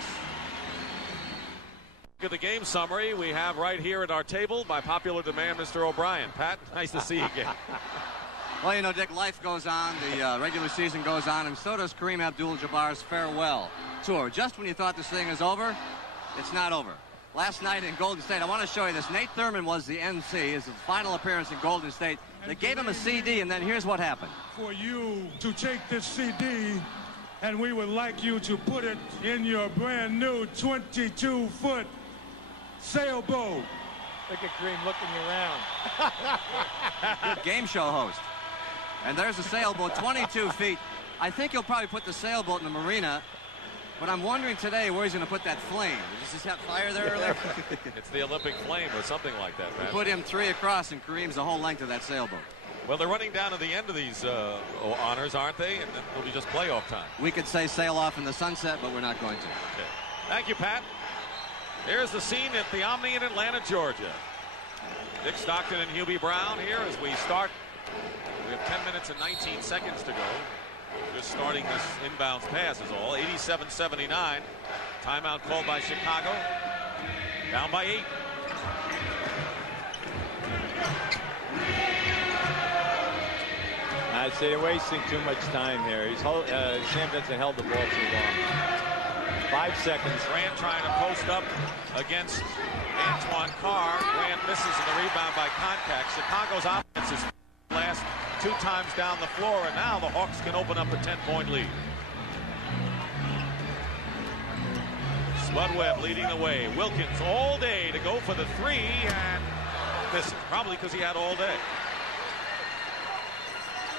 Look at the game summary we have right here at our table. By popular demand, Mr. O'Brien. Pat, nice to see you again. Well, you know, Dick, life goes on. The regular season goes on, and so does Kareem Abdul-Jabbar's farewell tour. Just when you thought this thing is over, it's not over. Last night in Golden State, I want to show you this. Nate Thurman was the MC. His final appearance in Golden State. They gave him a CD, and then here's what happened. For you to take this CD, and we would like you to put it in your brand new 22-foot sailboat. Look at Kareem looking around. Good game show host. And there's the sailboat, 22 feet. I think he'll probably put the sailboat in the marina, but I'm wondering today where he's going to put that flame. Does this have fire there earlier? It's the Olympic flame or something like that, man. Put him 3 across, and Kareem's the whole length of that sailboat. Well, they're running down to the end of these honors, aren't they? And then it'll be just playoff time. We could say sail off in the sunset, but we're not going to. Okay. Thank you, Pat. Here's the scene at the Omni in Atlanta, Georgia. Dick Stockton and Hubie Brown here as we start. We have 10 minutes and 19 seconds to go. Just starting this inbounds pass is all. 87-79. Timeout called by Chicago. Down by 8. I'd say they're wasting too much time here. Sam Vincent held the ball too long. 5 seconds. Grant trying to post up against Antoine Carr. Grant misses in the rebound by contact. Chicago's offense is last 2 times down the floor, and now the Hawks can open up a 10-point lead. Spud Webb leading the way. Wilkins all day to go for the 3 and misses, probably because he had all day.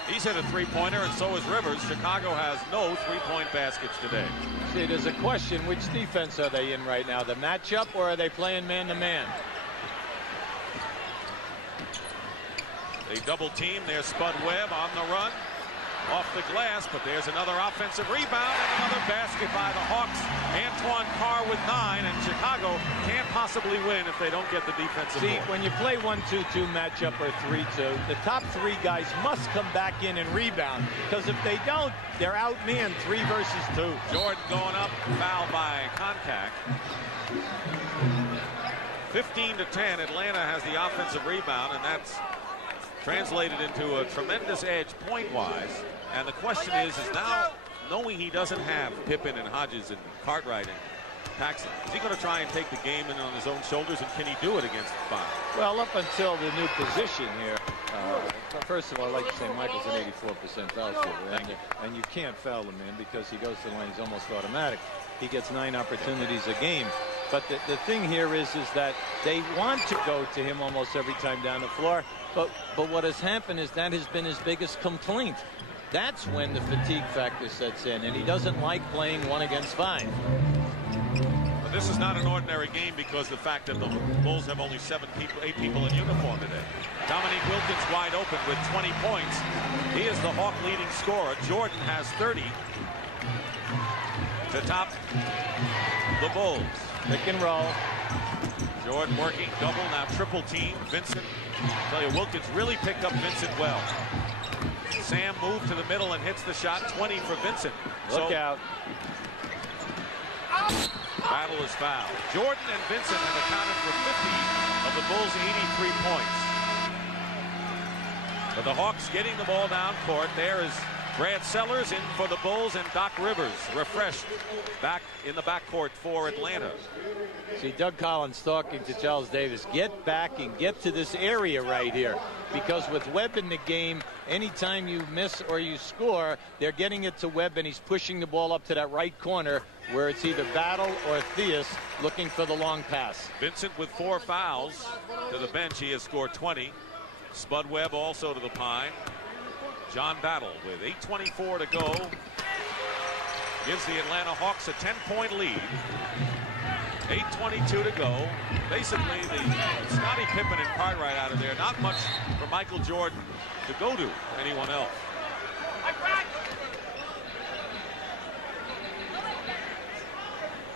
He's hit a 3-pointer, and so is Rivers. Chicago has no 3-point baskets today. See, there's a question, which defense are they in right now? The matchup, or are they playing man-to-man? They double team. There's Spud Webb on the run. Off the glass, but there's another offensive rebound and another basket by the Hawks. Antoine Carr with 9, and Chicago can't possibly win if they don't get the defensive board. When you play 1-2-2 matchup or 3-2, the top 3 guys must come back in and rebound, because if they don't, they're outmanned 3 versus 2. Jordan going up, foul by contact. 15-10, Atlanta has the offensive rebound, and that's translated into a tremendous edge point-wise. And the question is now, knowing he doesn't have Pippen and Hodges and Cartwright and Paxson, is he going to try and take the game in on his own shoulders, and can he do it against the 5? Well, up until the new position here, first of all, I'd like to say Michael's an 84% foul shooter, and you can't foul him in because he goes to the line, he's almost automatic. He gets 9 opportunities a game. But the thing here is that they want to go to him almost every time down the floor. But what has happened is that has been his biggest complaint. That's when the fatigue factor sets in, and he doesn't like playing 1 against 5. But this is not an ordinary game because the fact that the Bulls have only 8 people in uniform today. Dominique Wilkins wide open with 20 points. He is the Hawk leading scorer. Jordan has 30 to top the Bulls. Pick and roll. Jordan working double, now triple team. Vincent, I tell you, Wilkins really picked up Vincent well. Sam moved to the middle and hits the shot. 20 for Vincent. Look out. Battle is fouled. Jordan and Vincent have accounted for 50 of the Bulls' 83 points. But the Hawks getting the ball down court. There is Brad Sellers in for the Bulls, and Doc Rivers refreshed back in the backcourt for Atlanta. See Doug Collins talking to Charles Davis, get back and get to this area right here, because with Webb in the game, anytime you miss or you score, they're getting it to Webb, and he's pushing the ball up to that right corner where it's either Battle or Theus looking for the long pass. Vincent with 4 fouls to the bench. He has scored 20. Spud Webb also to the pine. John Battle with 8:24 to go gives the Atlanta Hawks a 10-point lead. 8:22 to go. Basically, the Scottie Pippen and Cartwright out of there. Not much for Michael Jordan to go to anyone else.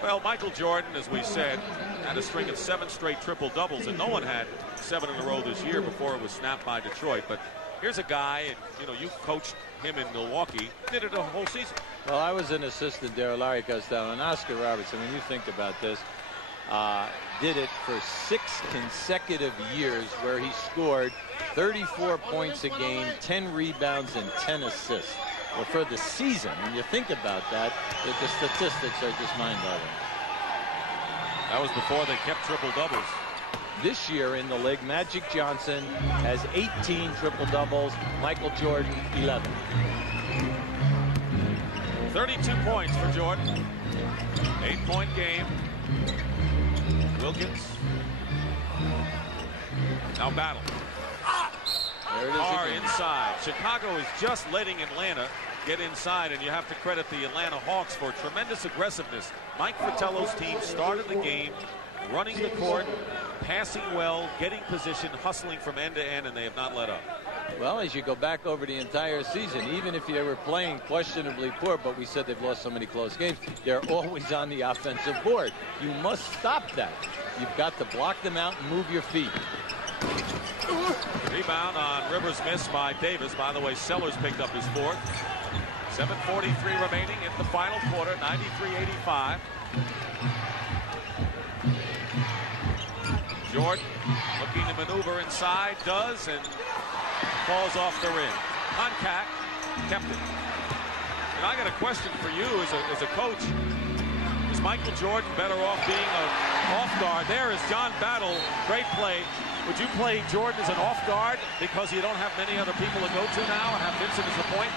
Well, Michael Jordan, as we said, had a string of 7 straight triple-doubles, and no one had 7 in a row this year before it was snapped by Detroit. But here's a guy, and you coached him in Milwaukee, did it a whole season. Well, I was an assistant there, Larry Costello, and Oscar Robertson, when you think about this, did it for 6 consecutive years where he scored 34 points a game, 10 rebounds, and 10 assists. Well, for the season, when you think about that, the statistics are just mind-boggling. That was before they kept triple-doubles. This year in the league, Magic Johnson has 18 triple-doubles, Michael Jordan 11. 32 points for Jordan. 8-point game. Wilkins. Now Battle. There it is Carr again. inside. Chicago is just letting Atlanta get inside, and you have to credit the Atlanta Hawks for tremendous aggressiveness. Mike Fratello's team started the game running the court, passing well, getting position, hustling from end to end, and they have not let up. Well, as you go back over the entire season, even if they were playing questionably poor, but we said they've lost so many close games, they're always on the offensive board. You must stop that. You've got to block them out and move your feet. Rebound on Rivers' miss by Davis. By the way, Sellers picked up his fourth. 7:43 remaining in the final quarter, 93-85. Jordan looking to maneuver inside, does, and falls off the rim. Koncak kept it. And I got a question for you as a coach. Is Michael Jordan better off being an off guard? There is John Battle. Great play. Would you play Jordan as an off guard because you don't have many other people to go to now and have Vincent as the point?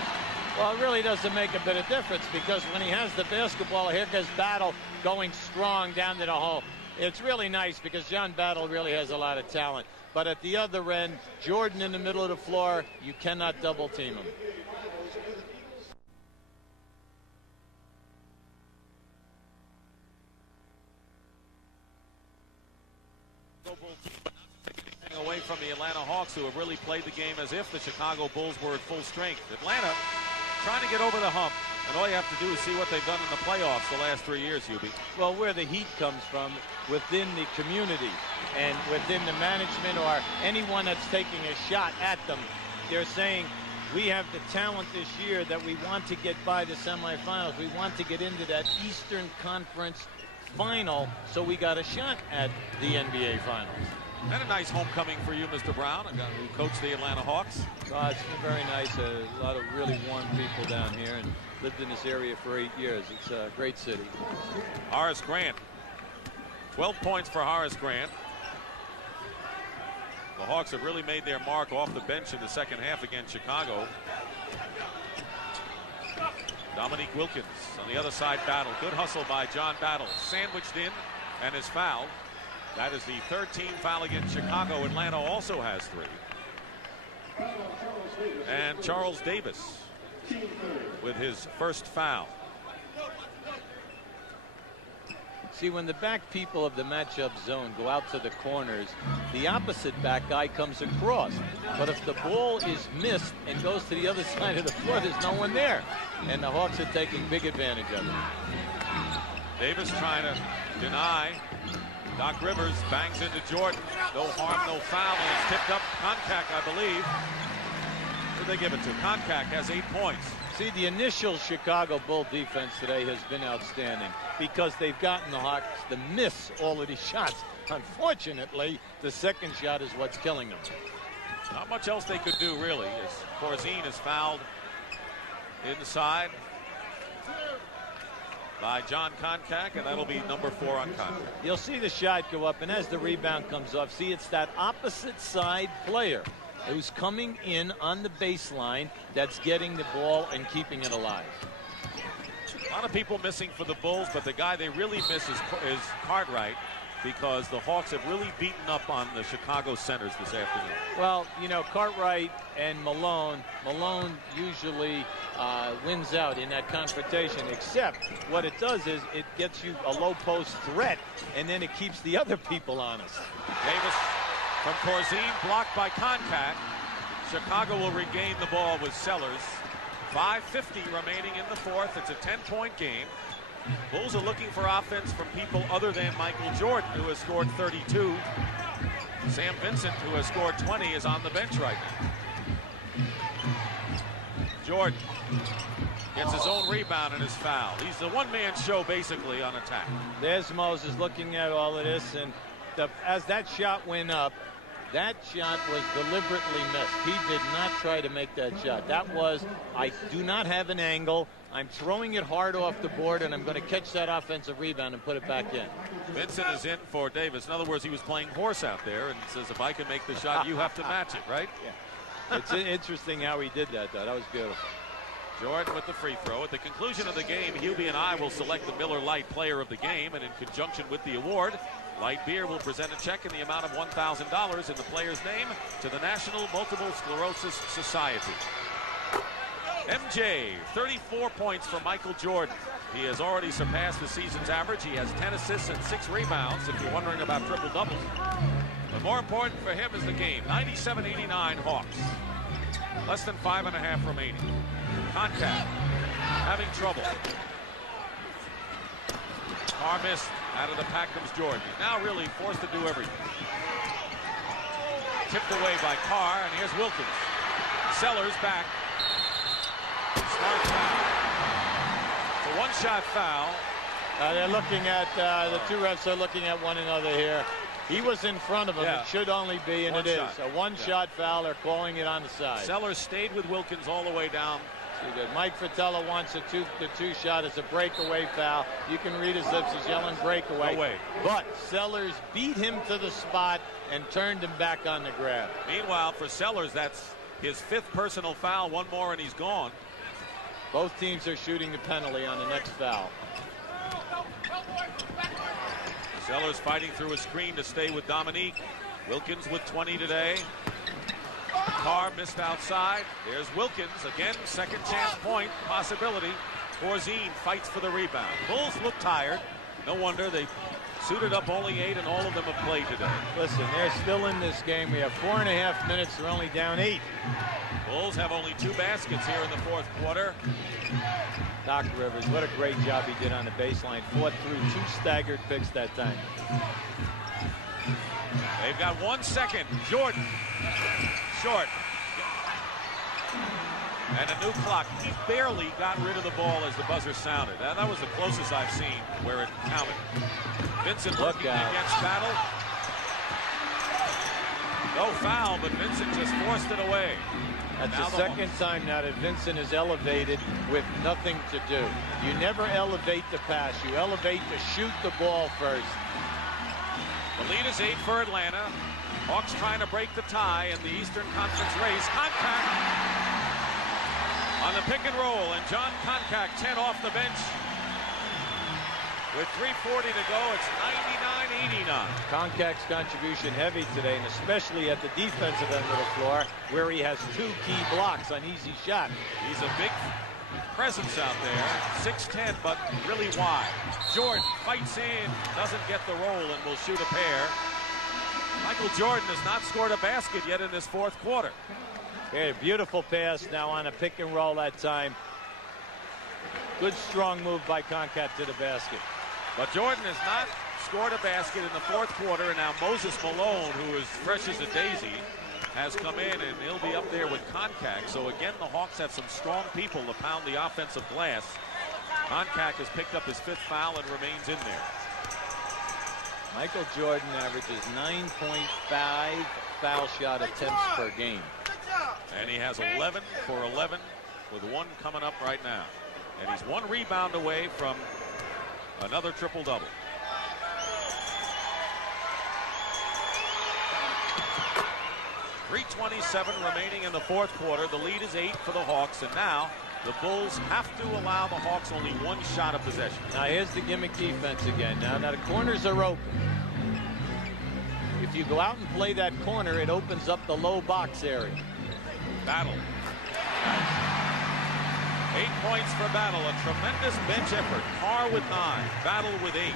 Well, it really doesn't make a bit of difference because when he has the basketball, here goes Battle going strong down to the hole. It's really nice because John Battle really has a lot of talent. But at the other end, Jordan in the middle of the floor, you cannot double team him. Away from the Atlanta Hawks, who have really played the game as if the Chicago Bulls were at full strength. Atlanta trying to get over the hump, and all you have to do is see what they've done in the playoffs the last 3 years, Hubie. Well, where the heat comes from, within the community and within the management or anyone that's taking a shot at them, they're saying, we have the talent this year that we want to get by the semifinals. We want to get into that Eastern Conference final, so we got a shot at the NBA Finals. And a nice homecoming for you, Mr. Brown, a guy who coached the Atlanta Hawks. It's been very nice. A lot of really warm people down here, and lived in this area for 8 years. It's a great city. Horace Grant. 12 points for Horace Grant. The Hawks have really made their mark off the bench in the second half against Chicago. Dominique Wilkins on the other side. Battle. Good hustle by John Battle. Sandwiched in and is fouled. That is the third team foul against Chicago. Atlanta also has 3. And Charles Davis with his first foul. See, when the back people of the matchup zone go out to the corners, the opposite back guy comes across. But if the ball is missed and goes to the other side of the floor, there's no one there. And the Hawks are taking big advantage of it. Davis trying to deny. Doc Rivers bangs into Jordan. No harm, no foul, and it's tipped up. Koncak, I believe. Who did they give it to? Koncak has 8 points. See, the initial Chicago Bull defense today has been outstanding because they've gotten the Hawks to miss all of these shots. Unfortunately, the second shot is what's killing them. Not much else they could do, really, as Corzine is fouled inside by John Koncak, and that'll be number 4 on Koncak. You'll see the shot go up, and as the rebound comes off, see, it's that opposite side player who's coming in on the baseline that's getting the ball and keeping it alive. A lot of people missing for the Bulls, but the guy they really miss is Cartwright, because the Hawks have really beaten up on the Chicago centers this afternoon. Well, you know, Cartwright and Malone usually wins out in that confrontation, except what it does is it gets you a low post threat, and then it keeps the other people honest. Davis from Corzine, blocked by Koncak. Chicago will regain the ball with Sellers. 5:50 remaining in the fourth. It's a 10-point game. Bulls are looking for offense from people other than Michael Jordan, who has scored 32. Sam Vincent, who has scored 20, is on the bench right now. Jordan gets his own rebound and is fouled. He's the one-man show, basically, on attack. There's Moses looking at all of this, and as that shot went up, that shot was deliberately missed. He did not try to make that shot. That was, I do not have an angle. I'm throwing it hard off the board, and I'm going to catch that offensive rebound and put it back in. Vincent is in for Davis. In other words, he was playing horse out there and says, if I can make the shot, you have to match it, right? Yeah. It's interesting how he did that, though. That was beautiful. Jordan with the free throw. At the conclusion of the game, Hubie and I will select the Miller Lite player of the game, and in conjunction with the award, Light Beer will present a check in the amount of $1,000 in the player's name to the National Multiple Sclerosis Society. MJ, 34 points for Michael Jordan. He has already surpassed the season's average. He has 10 assists and 6 rebounds, if you're wondering about triple-doubles. But more important for him is the game. 97-89 Hawks. Less than 5.5 remaining. Contact. Having trouble. Carr missed. Out of the pack comes Jordan. He's now really forced to do everything. Tipped away by Carr, and here's Wilkins. Sellers back. Smart foul. It's a one-shot foul. They're looking at, the two refs are looking at one another here. He was in front of him. Yeah. It should only be, and One it shot. is. A one-shot foul. They're calling it on the side. Sellers stayed with Wilkins all the way down. See that Mike Fratello wants the two shot as a breakaway foul. You can read his lips. He's yelling breakaway. Away. But Sellers beat him to the spot and turned him back on the grab. Meanwhile, for Sellers, that's his 5th personal foul. One more and he's gone. Both teams are shooting the penalty on the next foul. Sellers fighting through a screen to stay with Dominique. Wilkins with 20 today. Carr missed outside. There's Wilkins again. Second chance point possibility. Porzine fights for the rebound. Bulls look tired. No wonder they suited up only 8, and all of them have played today. Listen, they're still in this game. We have 4.5 minutes. They're only down 8. Bulls have only 2 baskets here in the 4th quarter. Doc Rivers, what a great job he did on the baseline. Fought through 2 staggered picks that time. They've got 1 second. Jordan. Short. And a new clock. He barely got rid of the ball as the buzzer sounded. That was the closest I've seen where it counted. Vincent looking against Battle. No foul, but Vincent just forced it away. That's the second time now that Vincent is elevated with nothing to do. You never elevate the pass. You elevate to shoot the ball first. The lead is 8 for Atlanta. Hawks trying to break the tie in the Eastern Conference race. Contact on the pick and roll, and John Contact 10 off the bench. With 3:40 to go, it's 99-89. Contact's contribution heavy today, and especially at the defensive end of the floor, where he has 2 key blocks on easy shot. He's a big presence out there, 6'10", but really wide. Jordan fights in, doesn't get the roll, and will shoot a pair. Michael Jordan has not scored a basket yet in this 4th quarter. Okay, beautiful pass now on a pick and roll that time. Good strong move by Contact to the basket. But Jordan has not scored a basket in the 4th quarter, and now Moses Malone, who is fresh as a daisy, has come in, and he'll be up there with Contact. So again, the Hawks have some strong people to pound the offensive glass. Contact has picked up his 5th foul and remains in there. Michael Jordan averages 9.5 foul shot attempts per game. And he has 11 for 11 with 1 coming up right now. And he's 1 rebound away from another triple-double. .327 remaining in the 4th quarter. The lead is 8 for the Hawks, and now the Bulls have to allow the Hawks only 1 shot of possession. Now here's the gimmick defense again. Now the corners are open. If you go out and play that corner, it opens up the low box area. Battle. 8 points for Battle. A tremendous bench effort. Carr with 9. Battle with 8.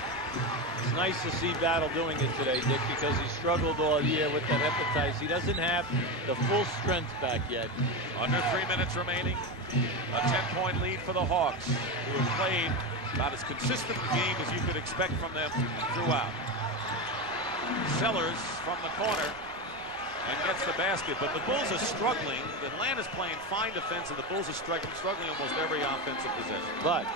It's nice to see Battle doing it today, Dick, because he struggled all year with that hepatitis. He doesn't have the full strength back yet. Under 3 minutes remaining. A 10-point lead for the Hawks, who have played about as consistent a game as you could expect from them throughout. Sellers from the corner and gets the basket, but the Bulls are struggling. Atlanta's playing fine defense, and the Bulls are struggling almost every offensive possession. But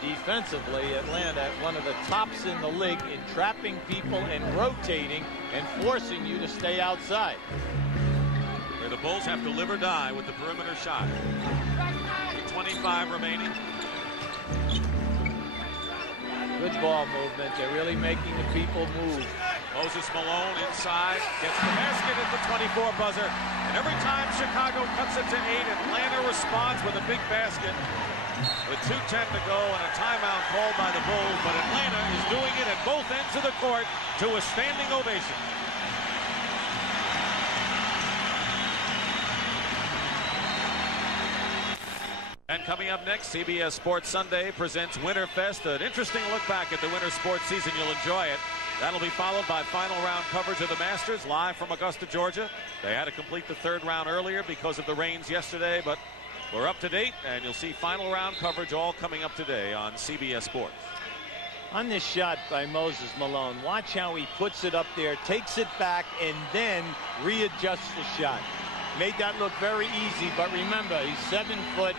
defensively, Atlanta, one of the tops in the league in trapping people and rotating and forcing you to stay outside. Where the Bulls have to live or die with the perimeter shot. 25 remaining. Good ball movement. They're really making the people move. Moses Malone inside, gets the basket at the 24 buzzer, and every time Chicago cuts it to 8, Atlanta responds with a big basket with 2:10 to go and a timeout called by the Bulls, but Atlanta is doing it at both ends of the court to a standing ovation. And coming up next, CBS Sports Sunday presents Winterfest, an interesting look back at the winter sports season. You'll enjoy it. That'll be followed by final round coverage of the Masters live from Augusta, Georgia. They had to complete the third round earlier because of the rains yesterday, but we're up to date, and you'll see final round coverage all coming up today on CBS Sports. On this shot by Moses Malone, watch how he puts it up there, takes it back, and then readjusts the shot. Made that look very easy, but remember, he's 7 foot,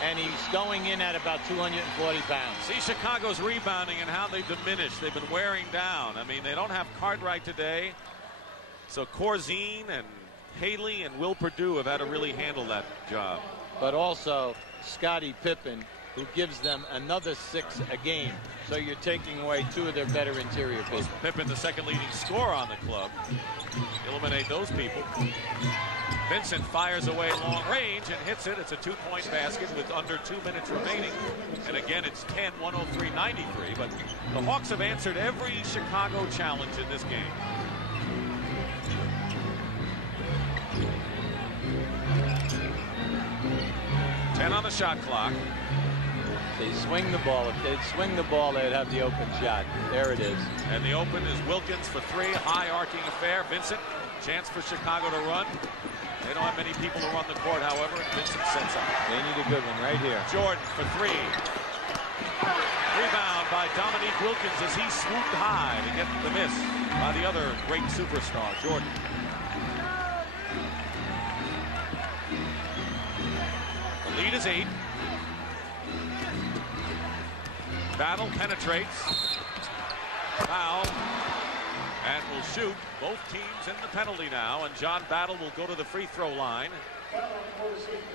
and he's going in at about 240 pounds. See Chicago's rebounding and how they've diminished. They've been wearing down. I mean, they don't have Cartwright today. So Corzine and Haley and Will Perdue have had to really handle that job. But also Scottie Pippen, who gives them another 6 a game. So you're taking away 2 of their better interior people. Pippen, the second leading scorer on the club. Eliminate those people. Vincent fires away long range and hits it. It's a 2-point basket with under 2 minutes remaining. And again, it's 10, 103, 93. But the Hawks have answered every Chicago challenge in this game. Ten on the shot clock. They swing the ball. If they'd swing the ball, they'd have the open shot. There it is. And the open is Wilkins for 3. High arcing affair. Vincent, chance for Chicago to run. They don't have many people to run the court, however. Vincent sets up. They need a good one right here. Jordan for 3. Rebound by Dominique Wilkins as he swooped high to get the miss by the other great superstar, Jordan. The lead is 8. Battle penetrates. Foul. And will shoot. Both teams in the penalty now. And John Battle will go to the free throw line,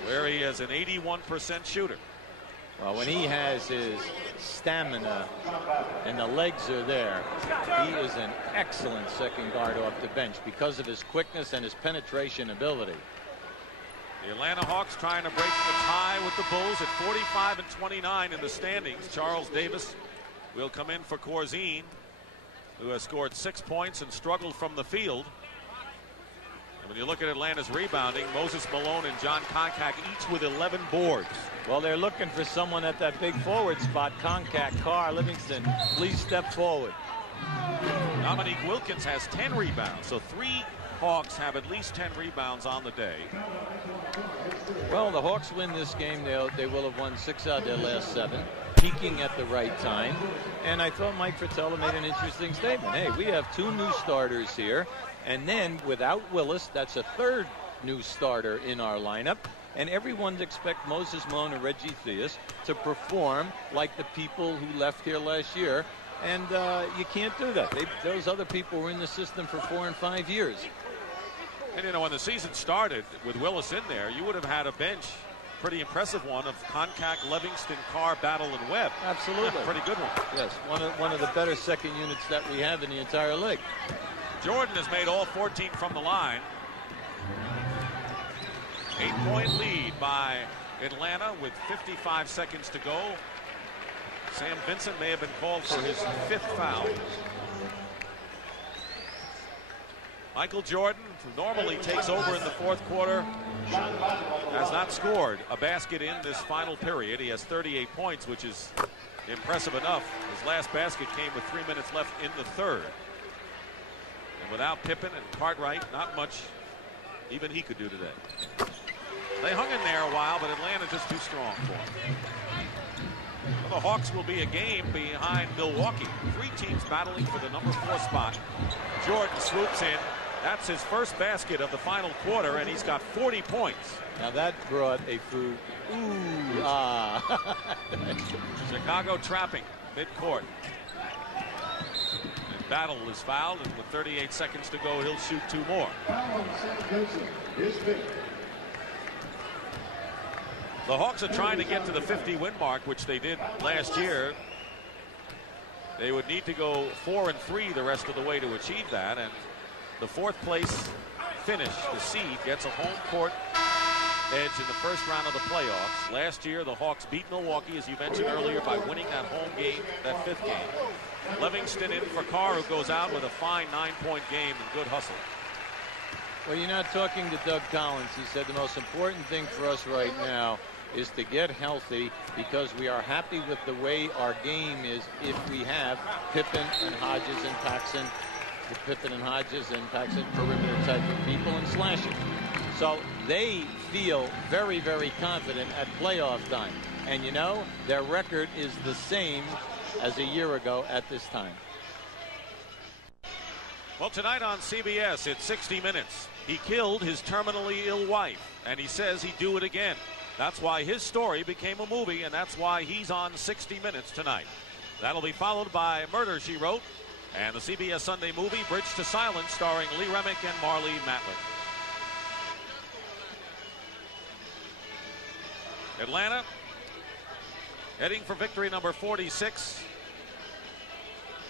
where he is an 81% shooter. Well, when he has his stamina and the legs are there, he is an excellent second guard off the bench because of his quickness and his penetration ability. The Atlanta Hawks trying to break the tie with the Bulls at 45 and 29 in the standings. Charles Davis will come in for Corzine, who has scored 6 points and struggled from the field. And when you look at Atlanta's rebounding, Moses Malone and John Koncak each with 11 boards. Well, they're looking for someone at that big forward spot. Koncak, Carr, Livingston, please step forward. Dominique Wilkins has 10 rebounds, so 3 Hawks have at least 10 rebounds on the day. Well, the Hawks win this game. They will have won 6 out of their last 7, peaking at the right time. And I thought Mike Fratello made an interesting statement. Hey, we have 2 new starters here, and then without Willis, that's a 3rd new starter in our lineup. And everyone expects Moses Malone and Reggie Theus to perform like the people who left here last year. And you can't do that. Those other people were in the system for 4 and 5 years. And, you know, when the season started with Willis in there, you would have had a bench, pretty impressive one, of Koncak, Livingston, Carr, Battle, and Webb. Absolutely. Pretty good one. Yes, one of the better second units that we have in the entire league. Jordan has made all 14 from the line. 8-point lead by Atlanta with 55 seconds to go. Sam Vincent may have been called for his 5th foul. Michael Jordan, who normally takes over in the 4th quarter, has not scored a basket in this final period. He has 38 points, which is impressive enough. His last basket came with 3 minutes left in the 3rd. And without Pippen and Cartwright, not much even he could do today. They hung in there a while, but Atlanta just too strong for them. Well, the Hawks will be a game behind Milwaukee. 3 teams battling for the number 4 spot. Jordan swoops in. That's his first basket of the final quarter, and he's got 40 points. Now that brought a food. Ooh, ah. Chicago trapping midcourt. And Battle is fouled, and with 38 seconds to go, he'll shoot 2 more. The Hawks are trying to get to the 50-win mark, which they did last year. They would need to go 4 and 3 the rest of the way to achieve that, and the 4th place finish, the seed, gets a home court edge in the first round of the playoffs. Last year, the Hawks beat Milwaukee, as you mentioned earlier, by winning that home game, that 5th game. Livingston in for Carr, who goes out with a fine 9-point game and good hustle. Well, you're not talking to Doug Collins. He said the most important thing for us right now is to get healthy, because we are happy with the way our game is if we have Pippen and Hodges and Paxson, perimeter type of people and slashing. So they feel very, very confident at playoff time. And you know, their record is the same as a year ago at this time. Well, tonight on CBS, it's 60 Minutes. He killed his terminally ill wife, and he says he'd do it again. That's why his story became a movie, and that's why he's on 60 Minutes tonight. That'll be followed by Murder, She Wrote, and the CBS Sunday movie Bridge to Silence, starring Lee Remick and Marlee Matlin. Atlanta heading for victory number 46.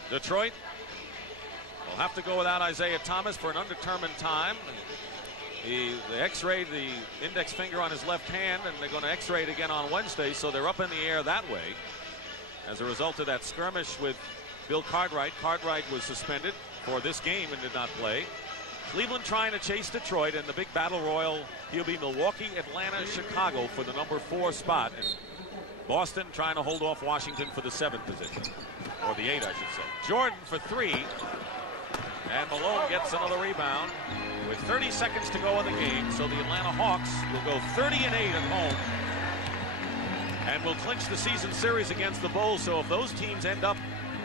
Detroit will have to go without Isaiah Thomas for an undetermined time. They x-rayed the index finger on his left hand, and they're going to x-ray it again on Wednesday, so they're up in the air that way. As a result of that skirmish with Bill Cartwright, Cartwright was suspended for this game and did not play. Cleveland trying to chase Detroit, and the big battle royal, he'll be Milwaukee, Atlanta, Chicago for the number 4 spot. And Boston trying to hold off Washington for the 7th position, or the 8, I should say. Jordan for 3, and Malone gets another rebound with 30 seconds to go in the game. So the Atlanta Hawks will go 30-8 at home and will clinch the season series against the Bulls. So if those teams end up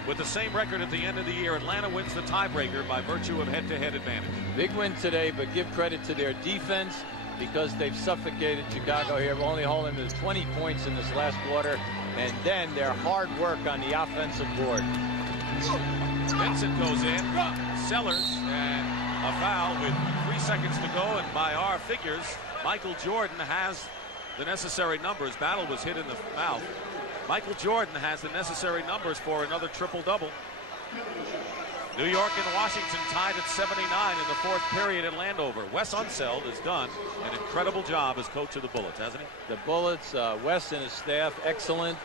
with the same record at the end of the year, Atlanta wins the tiebreaker by virtue of head-to-head advantage. Big win today, but give credit to their defense, because they've suffocated Chicago here, only holding to 20 points in this last quarter, and then their hard work on the offensive board. Vincent goes in, Sellers, and a foul with 3 seconds to go, and by our figures, Michael Jordan has the necessary numbers. Battle was hit in the mouth. Michael Jordan has the necessary numbers for another triple-double. New York and Washington tied at 79 in the 4th period at Landover. Wes Unseld has done an incredible job as coach of the Bullets, hasn't he? The Bullets, Wes and his staff, excellent.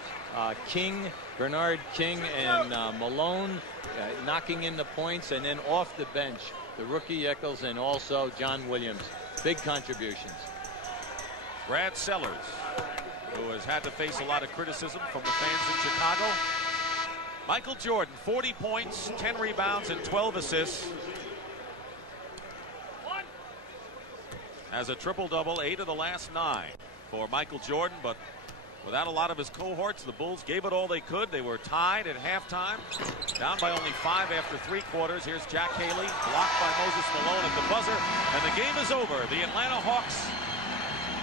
King, Bernard King, and Malone knocking in the points, and then off the bench, the rookie Eccles and also John Williams. Big contributions. Brad Sellers, who has had to face a lot of criticism from the fans in Chicago. Michael Jordan, 40 points, 10 rebounds, and 12 assists. Has a triple-double, 8 of the last 9 for Michael Jordan, but without a lot of his cohorts, the Bulls gave it all they could. They were tied at halftime, down by only 5 after 3 quarters. Here's Jack Haley, blocked by Moses Malone at the buzzer, and the game is over. The Atlanta Hawks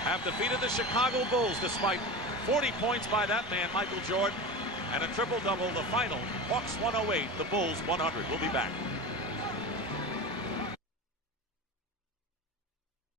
have defeated the Chicago Bulls despite 40 points by that man, Michael Jordan, and a triple-double. The final, Hawks 108, the Bulls 100. We'll be back.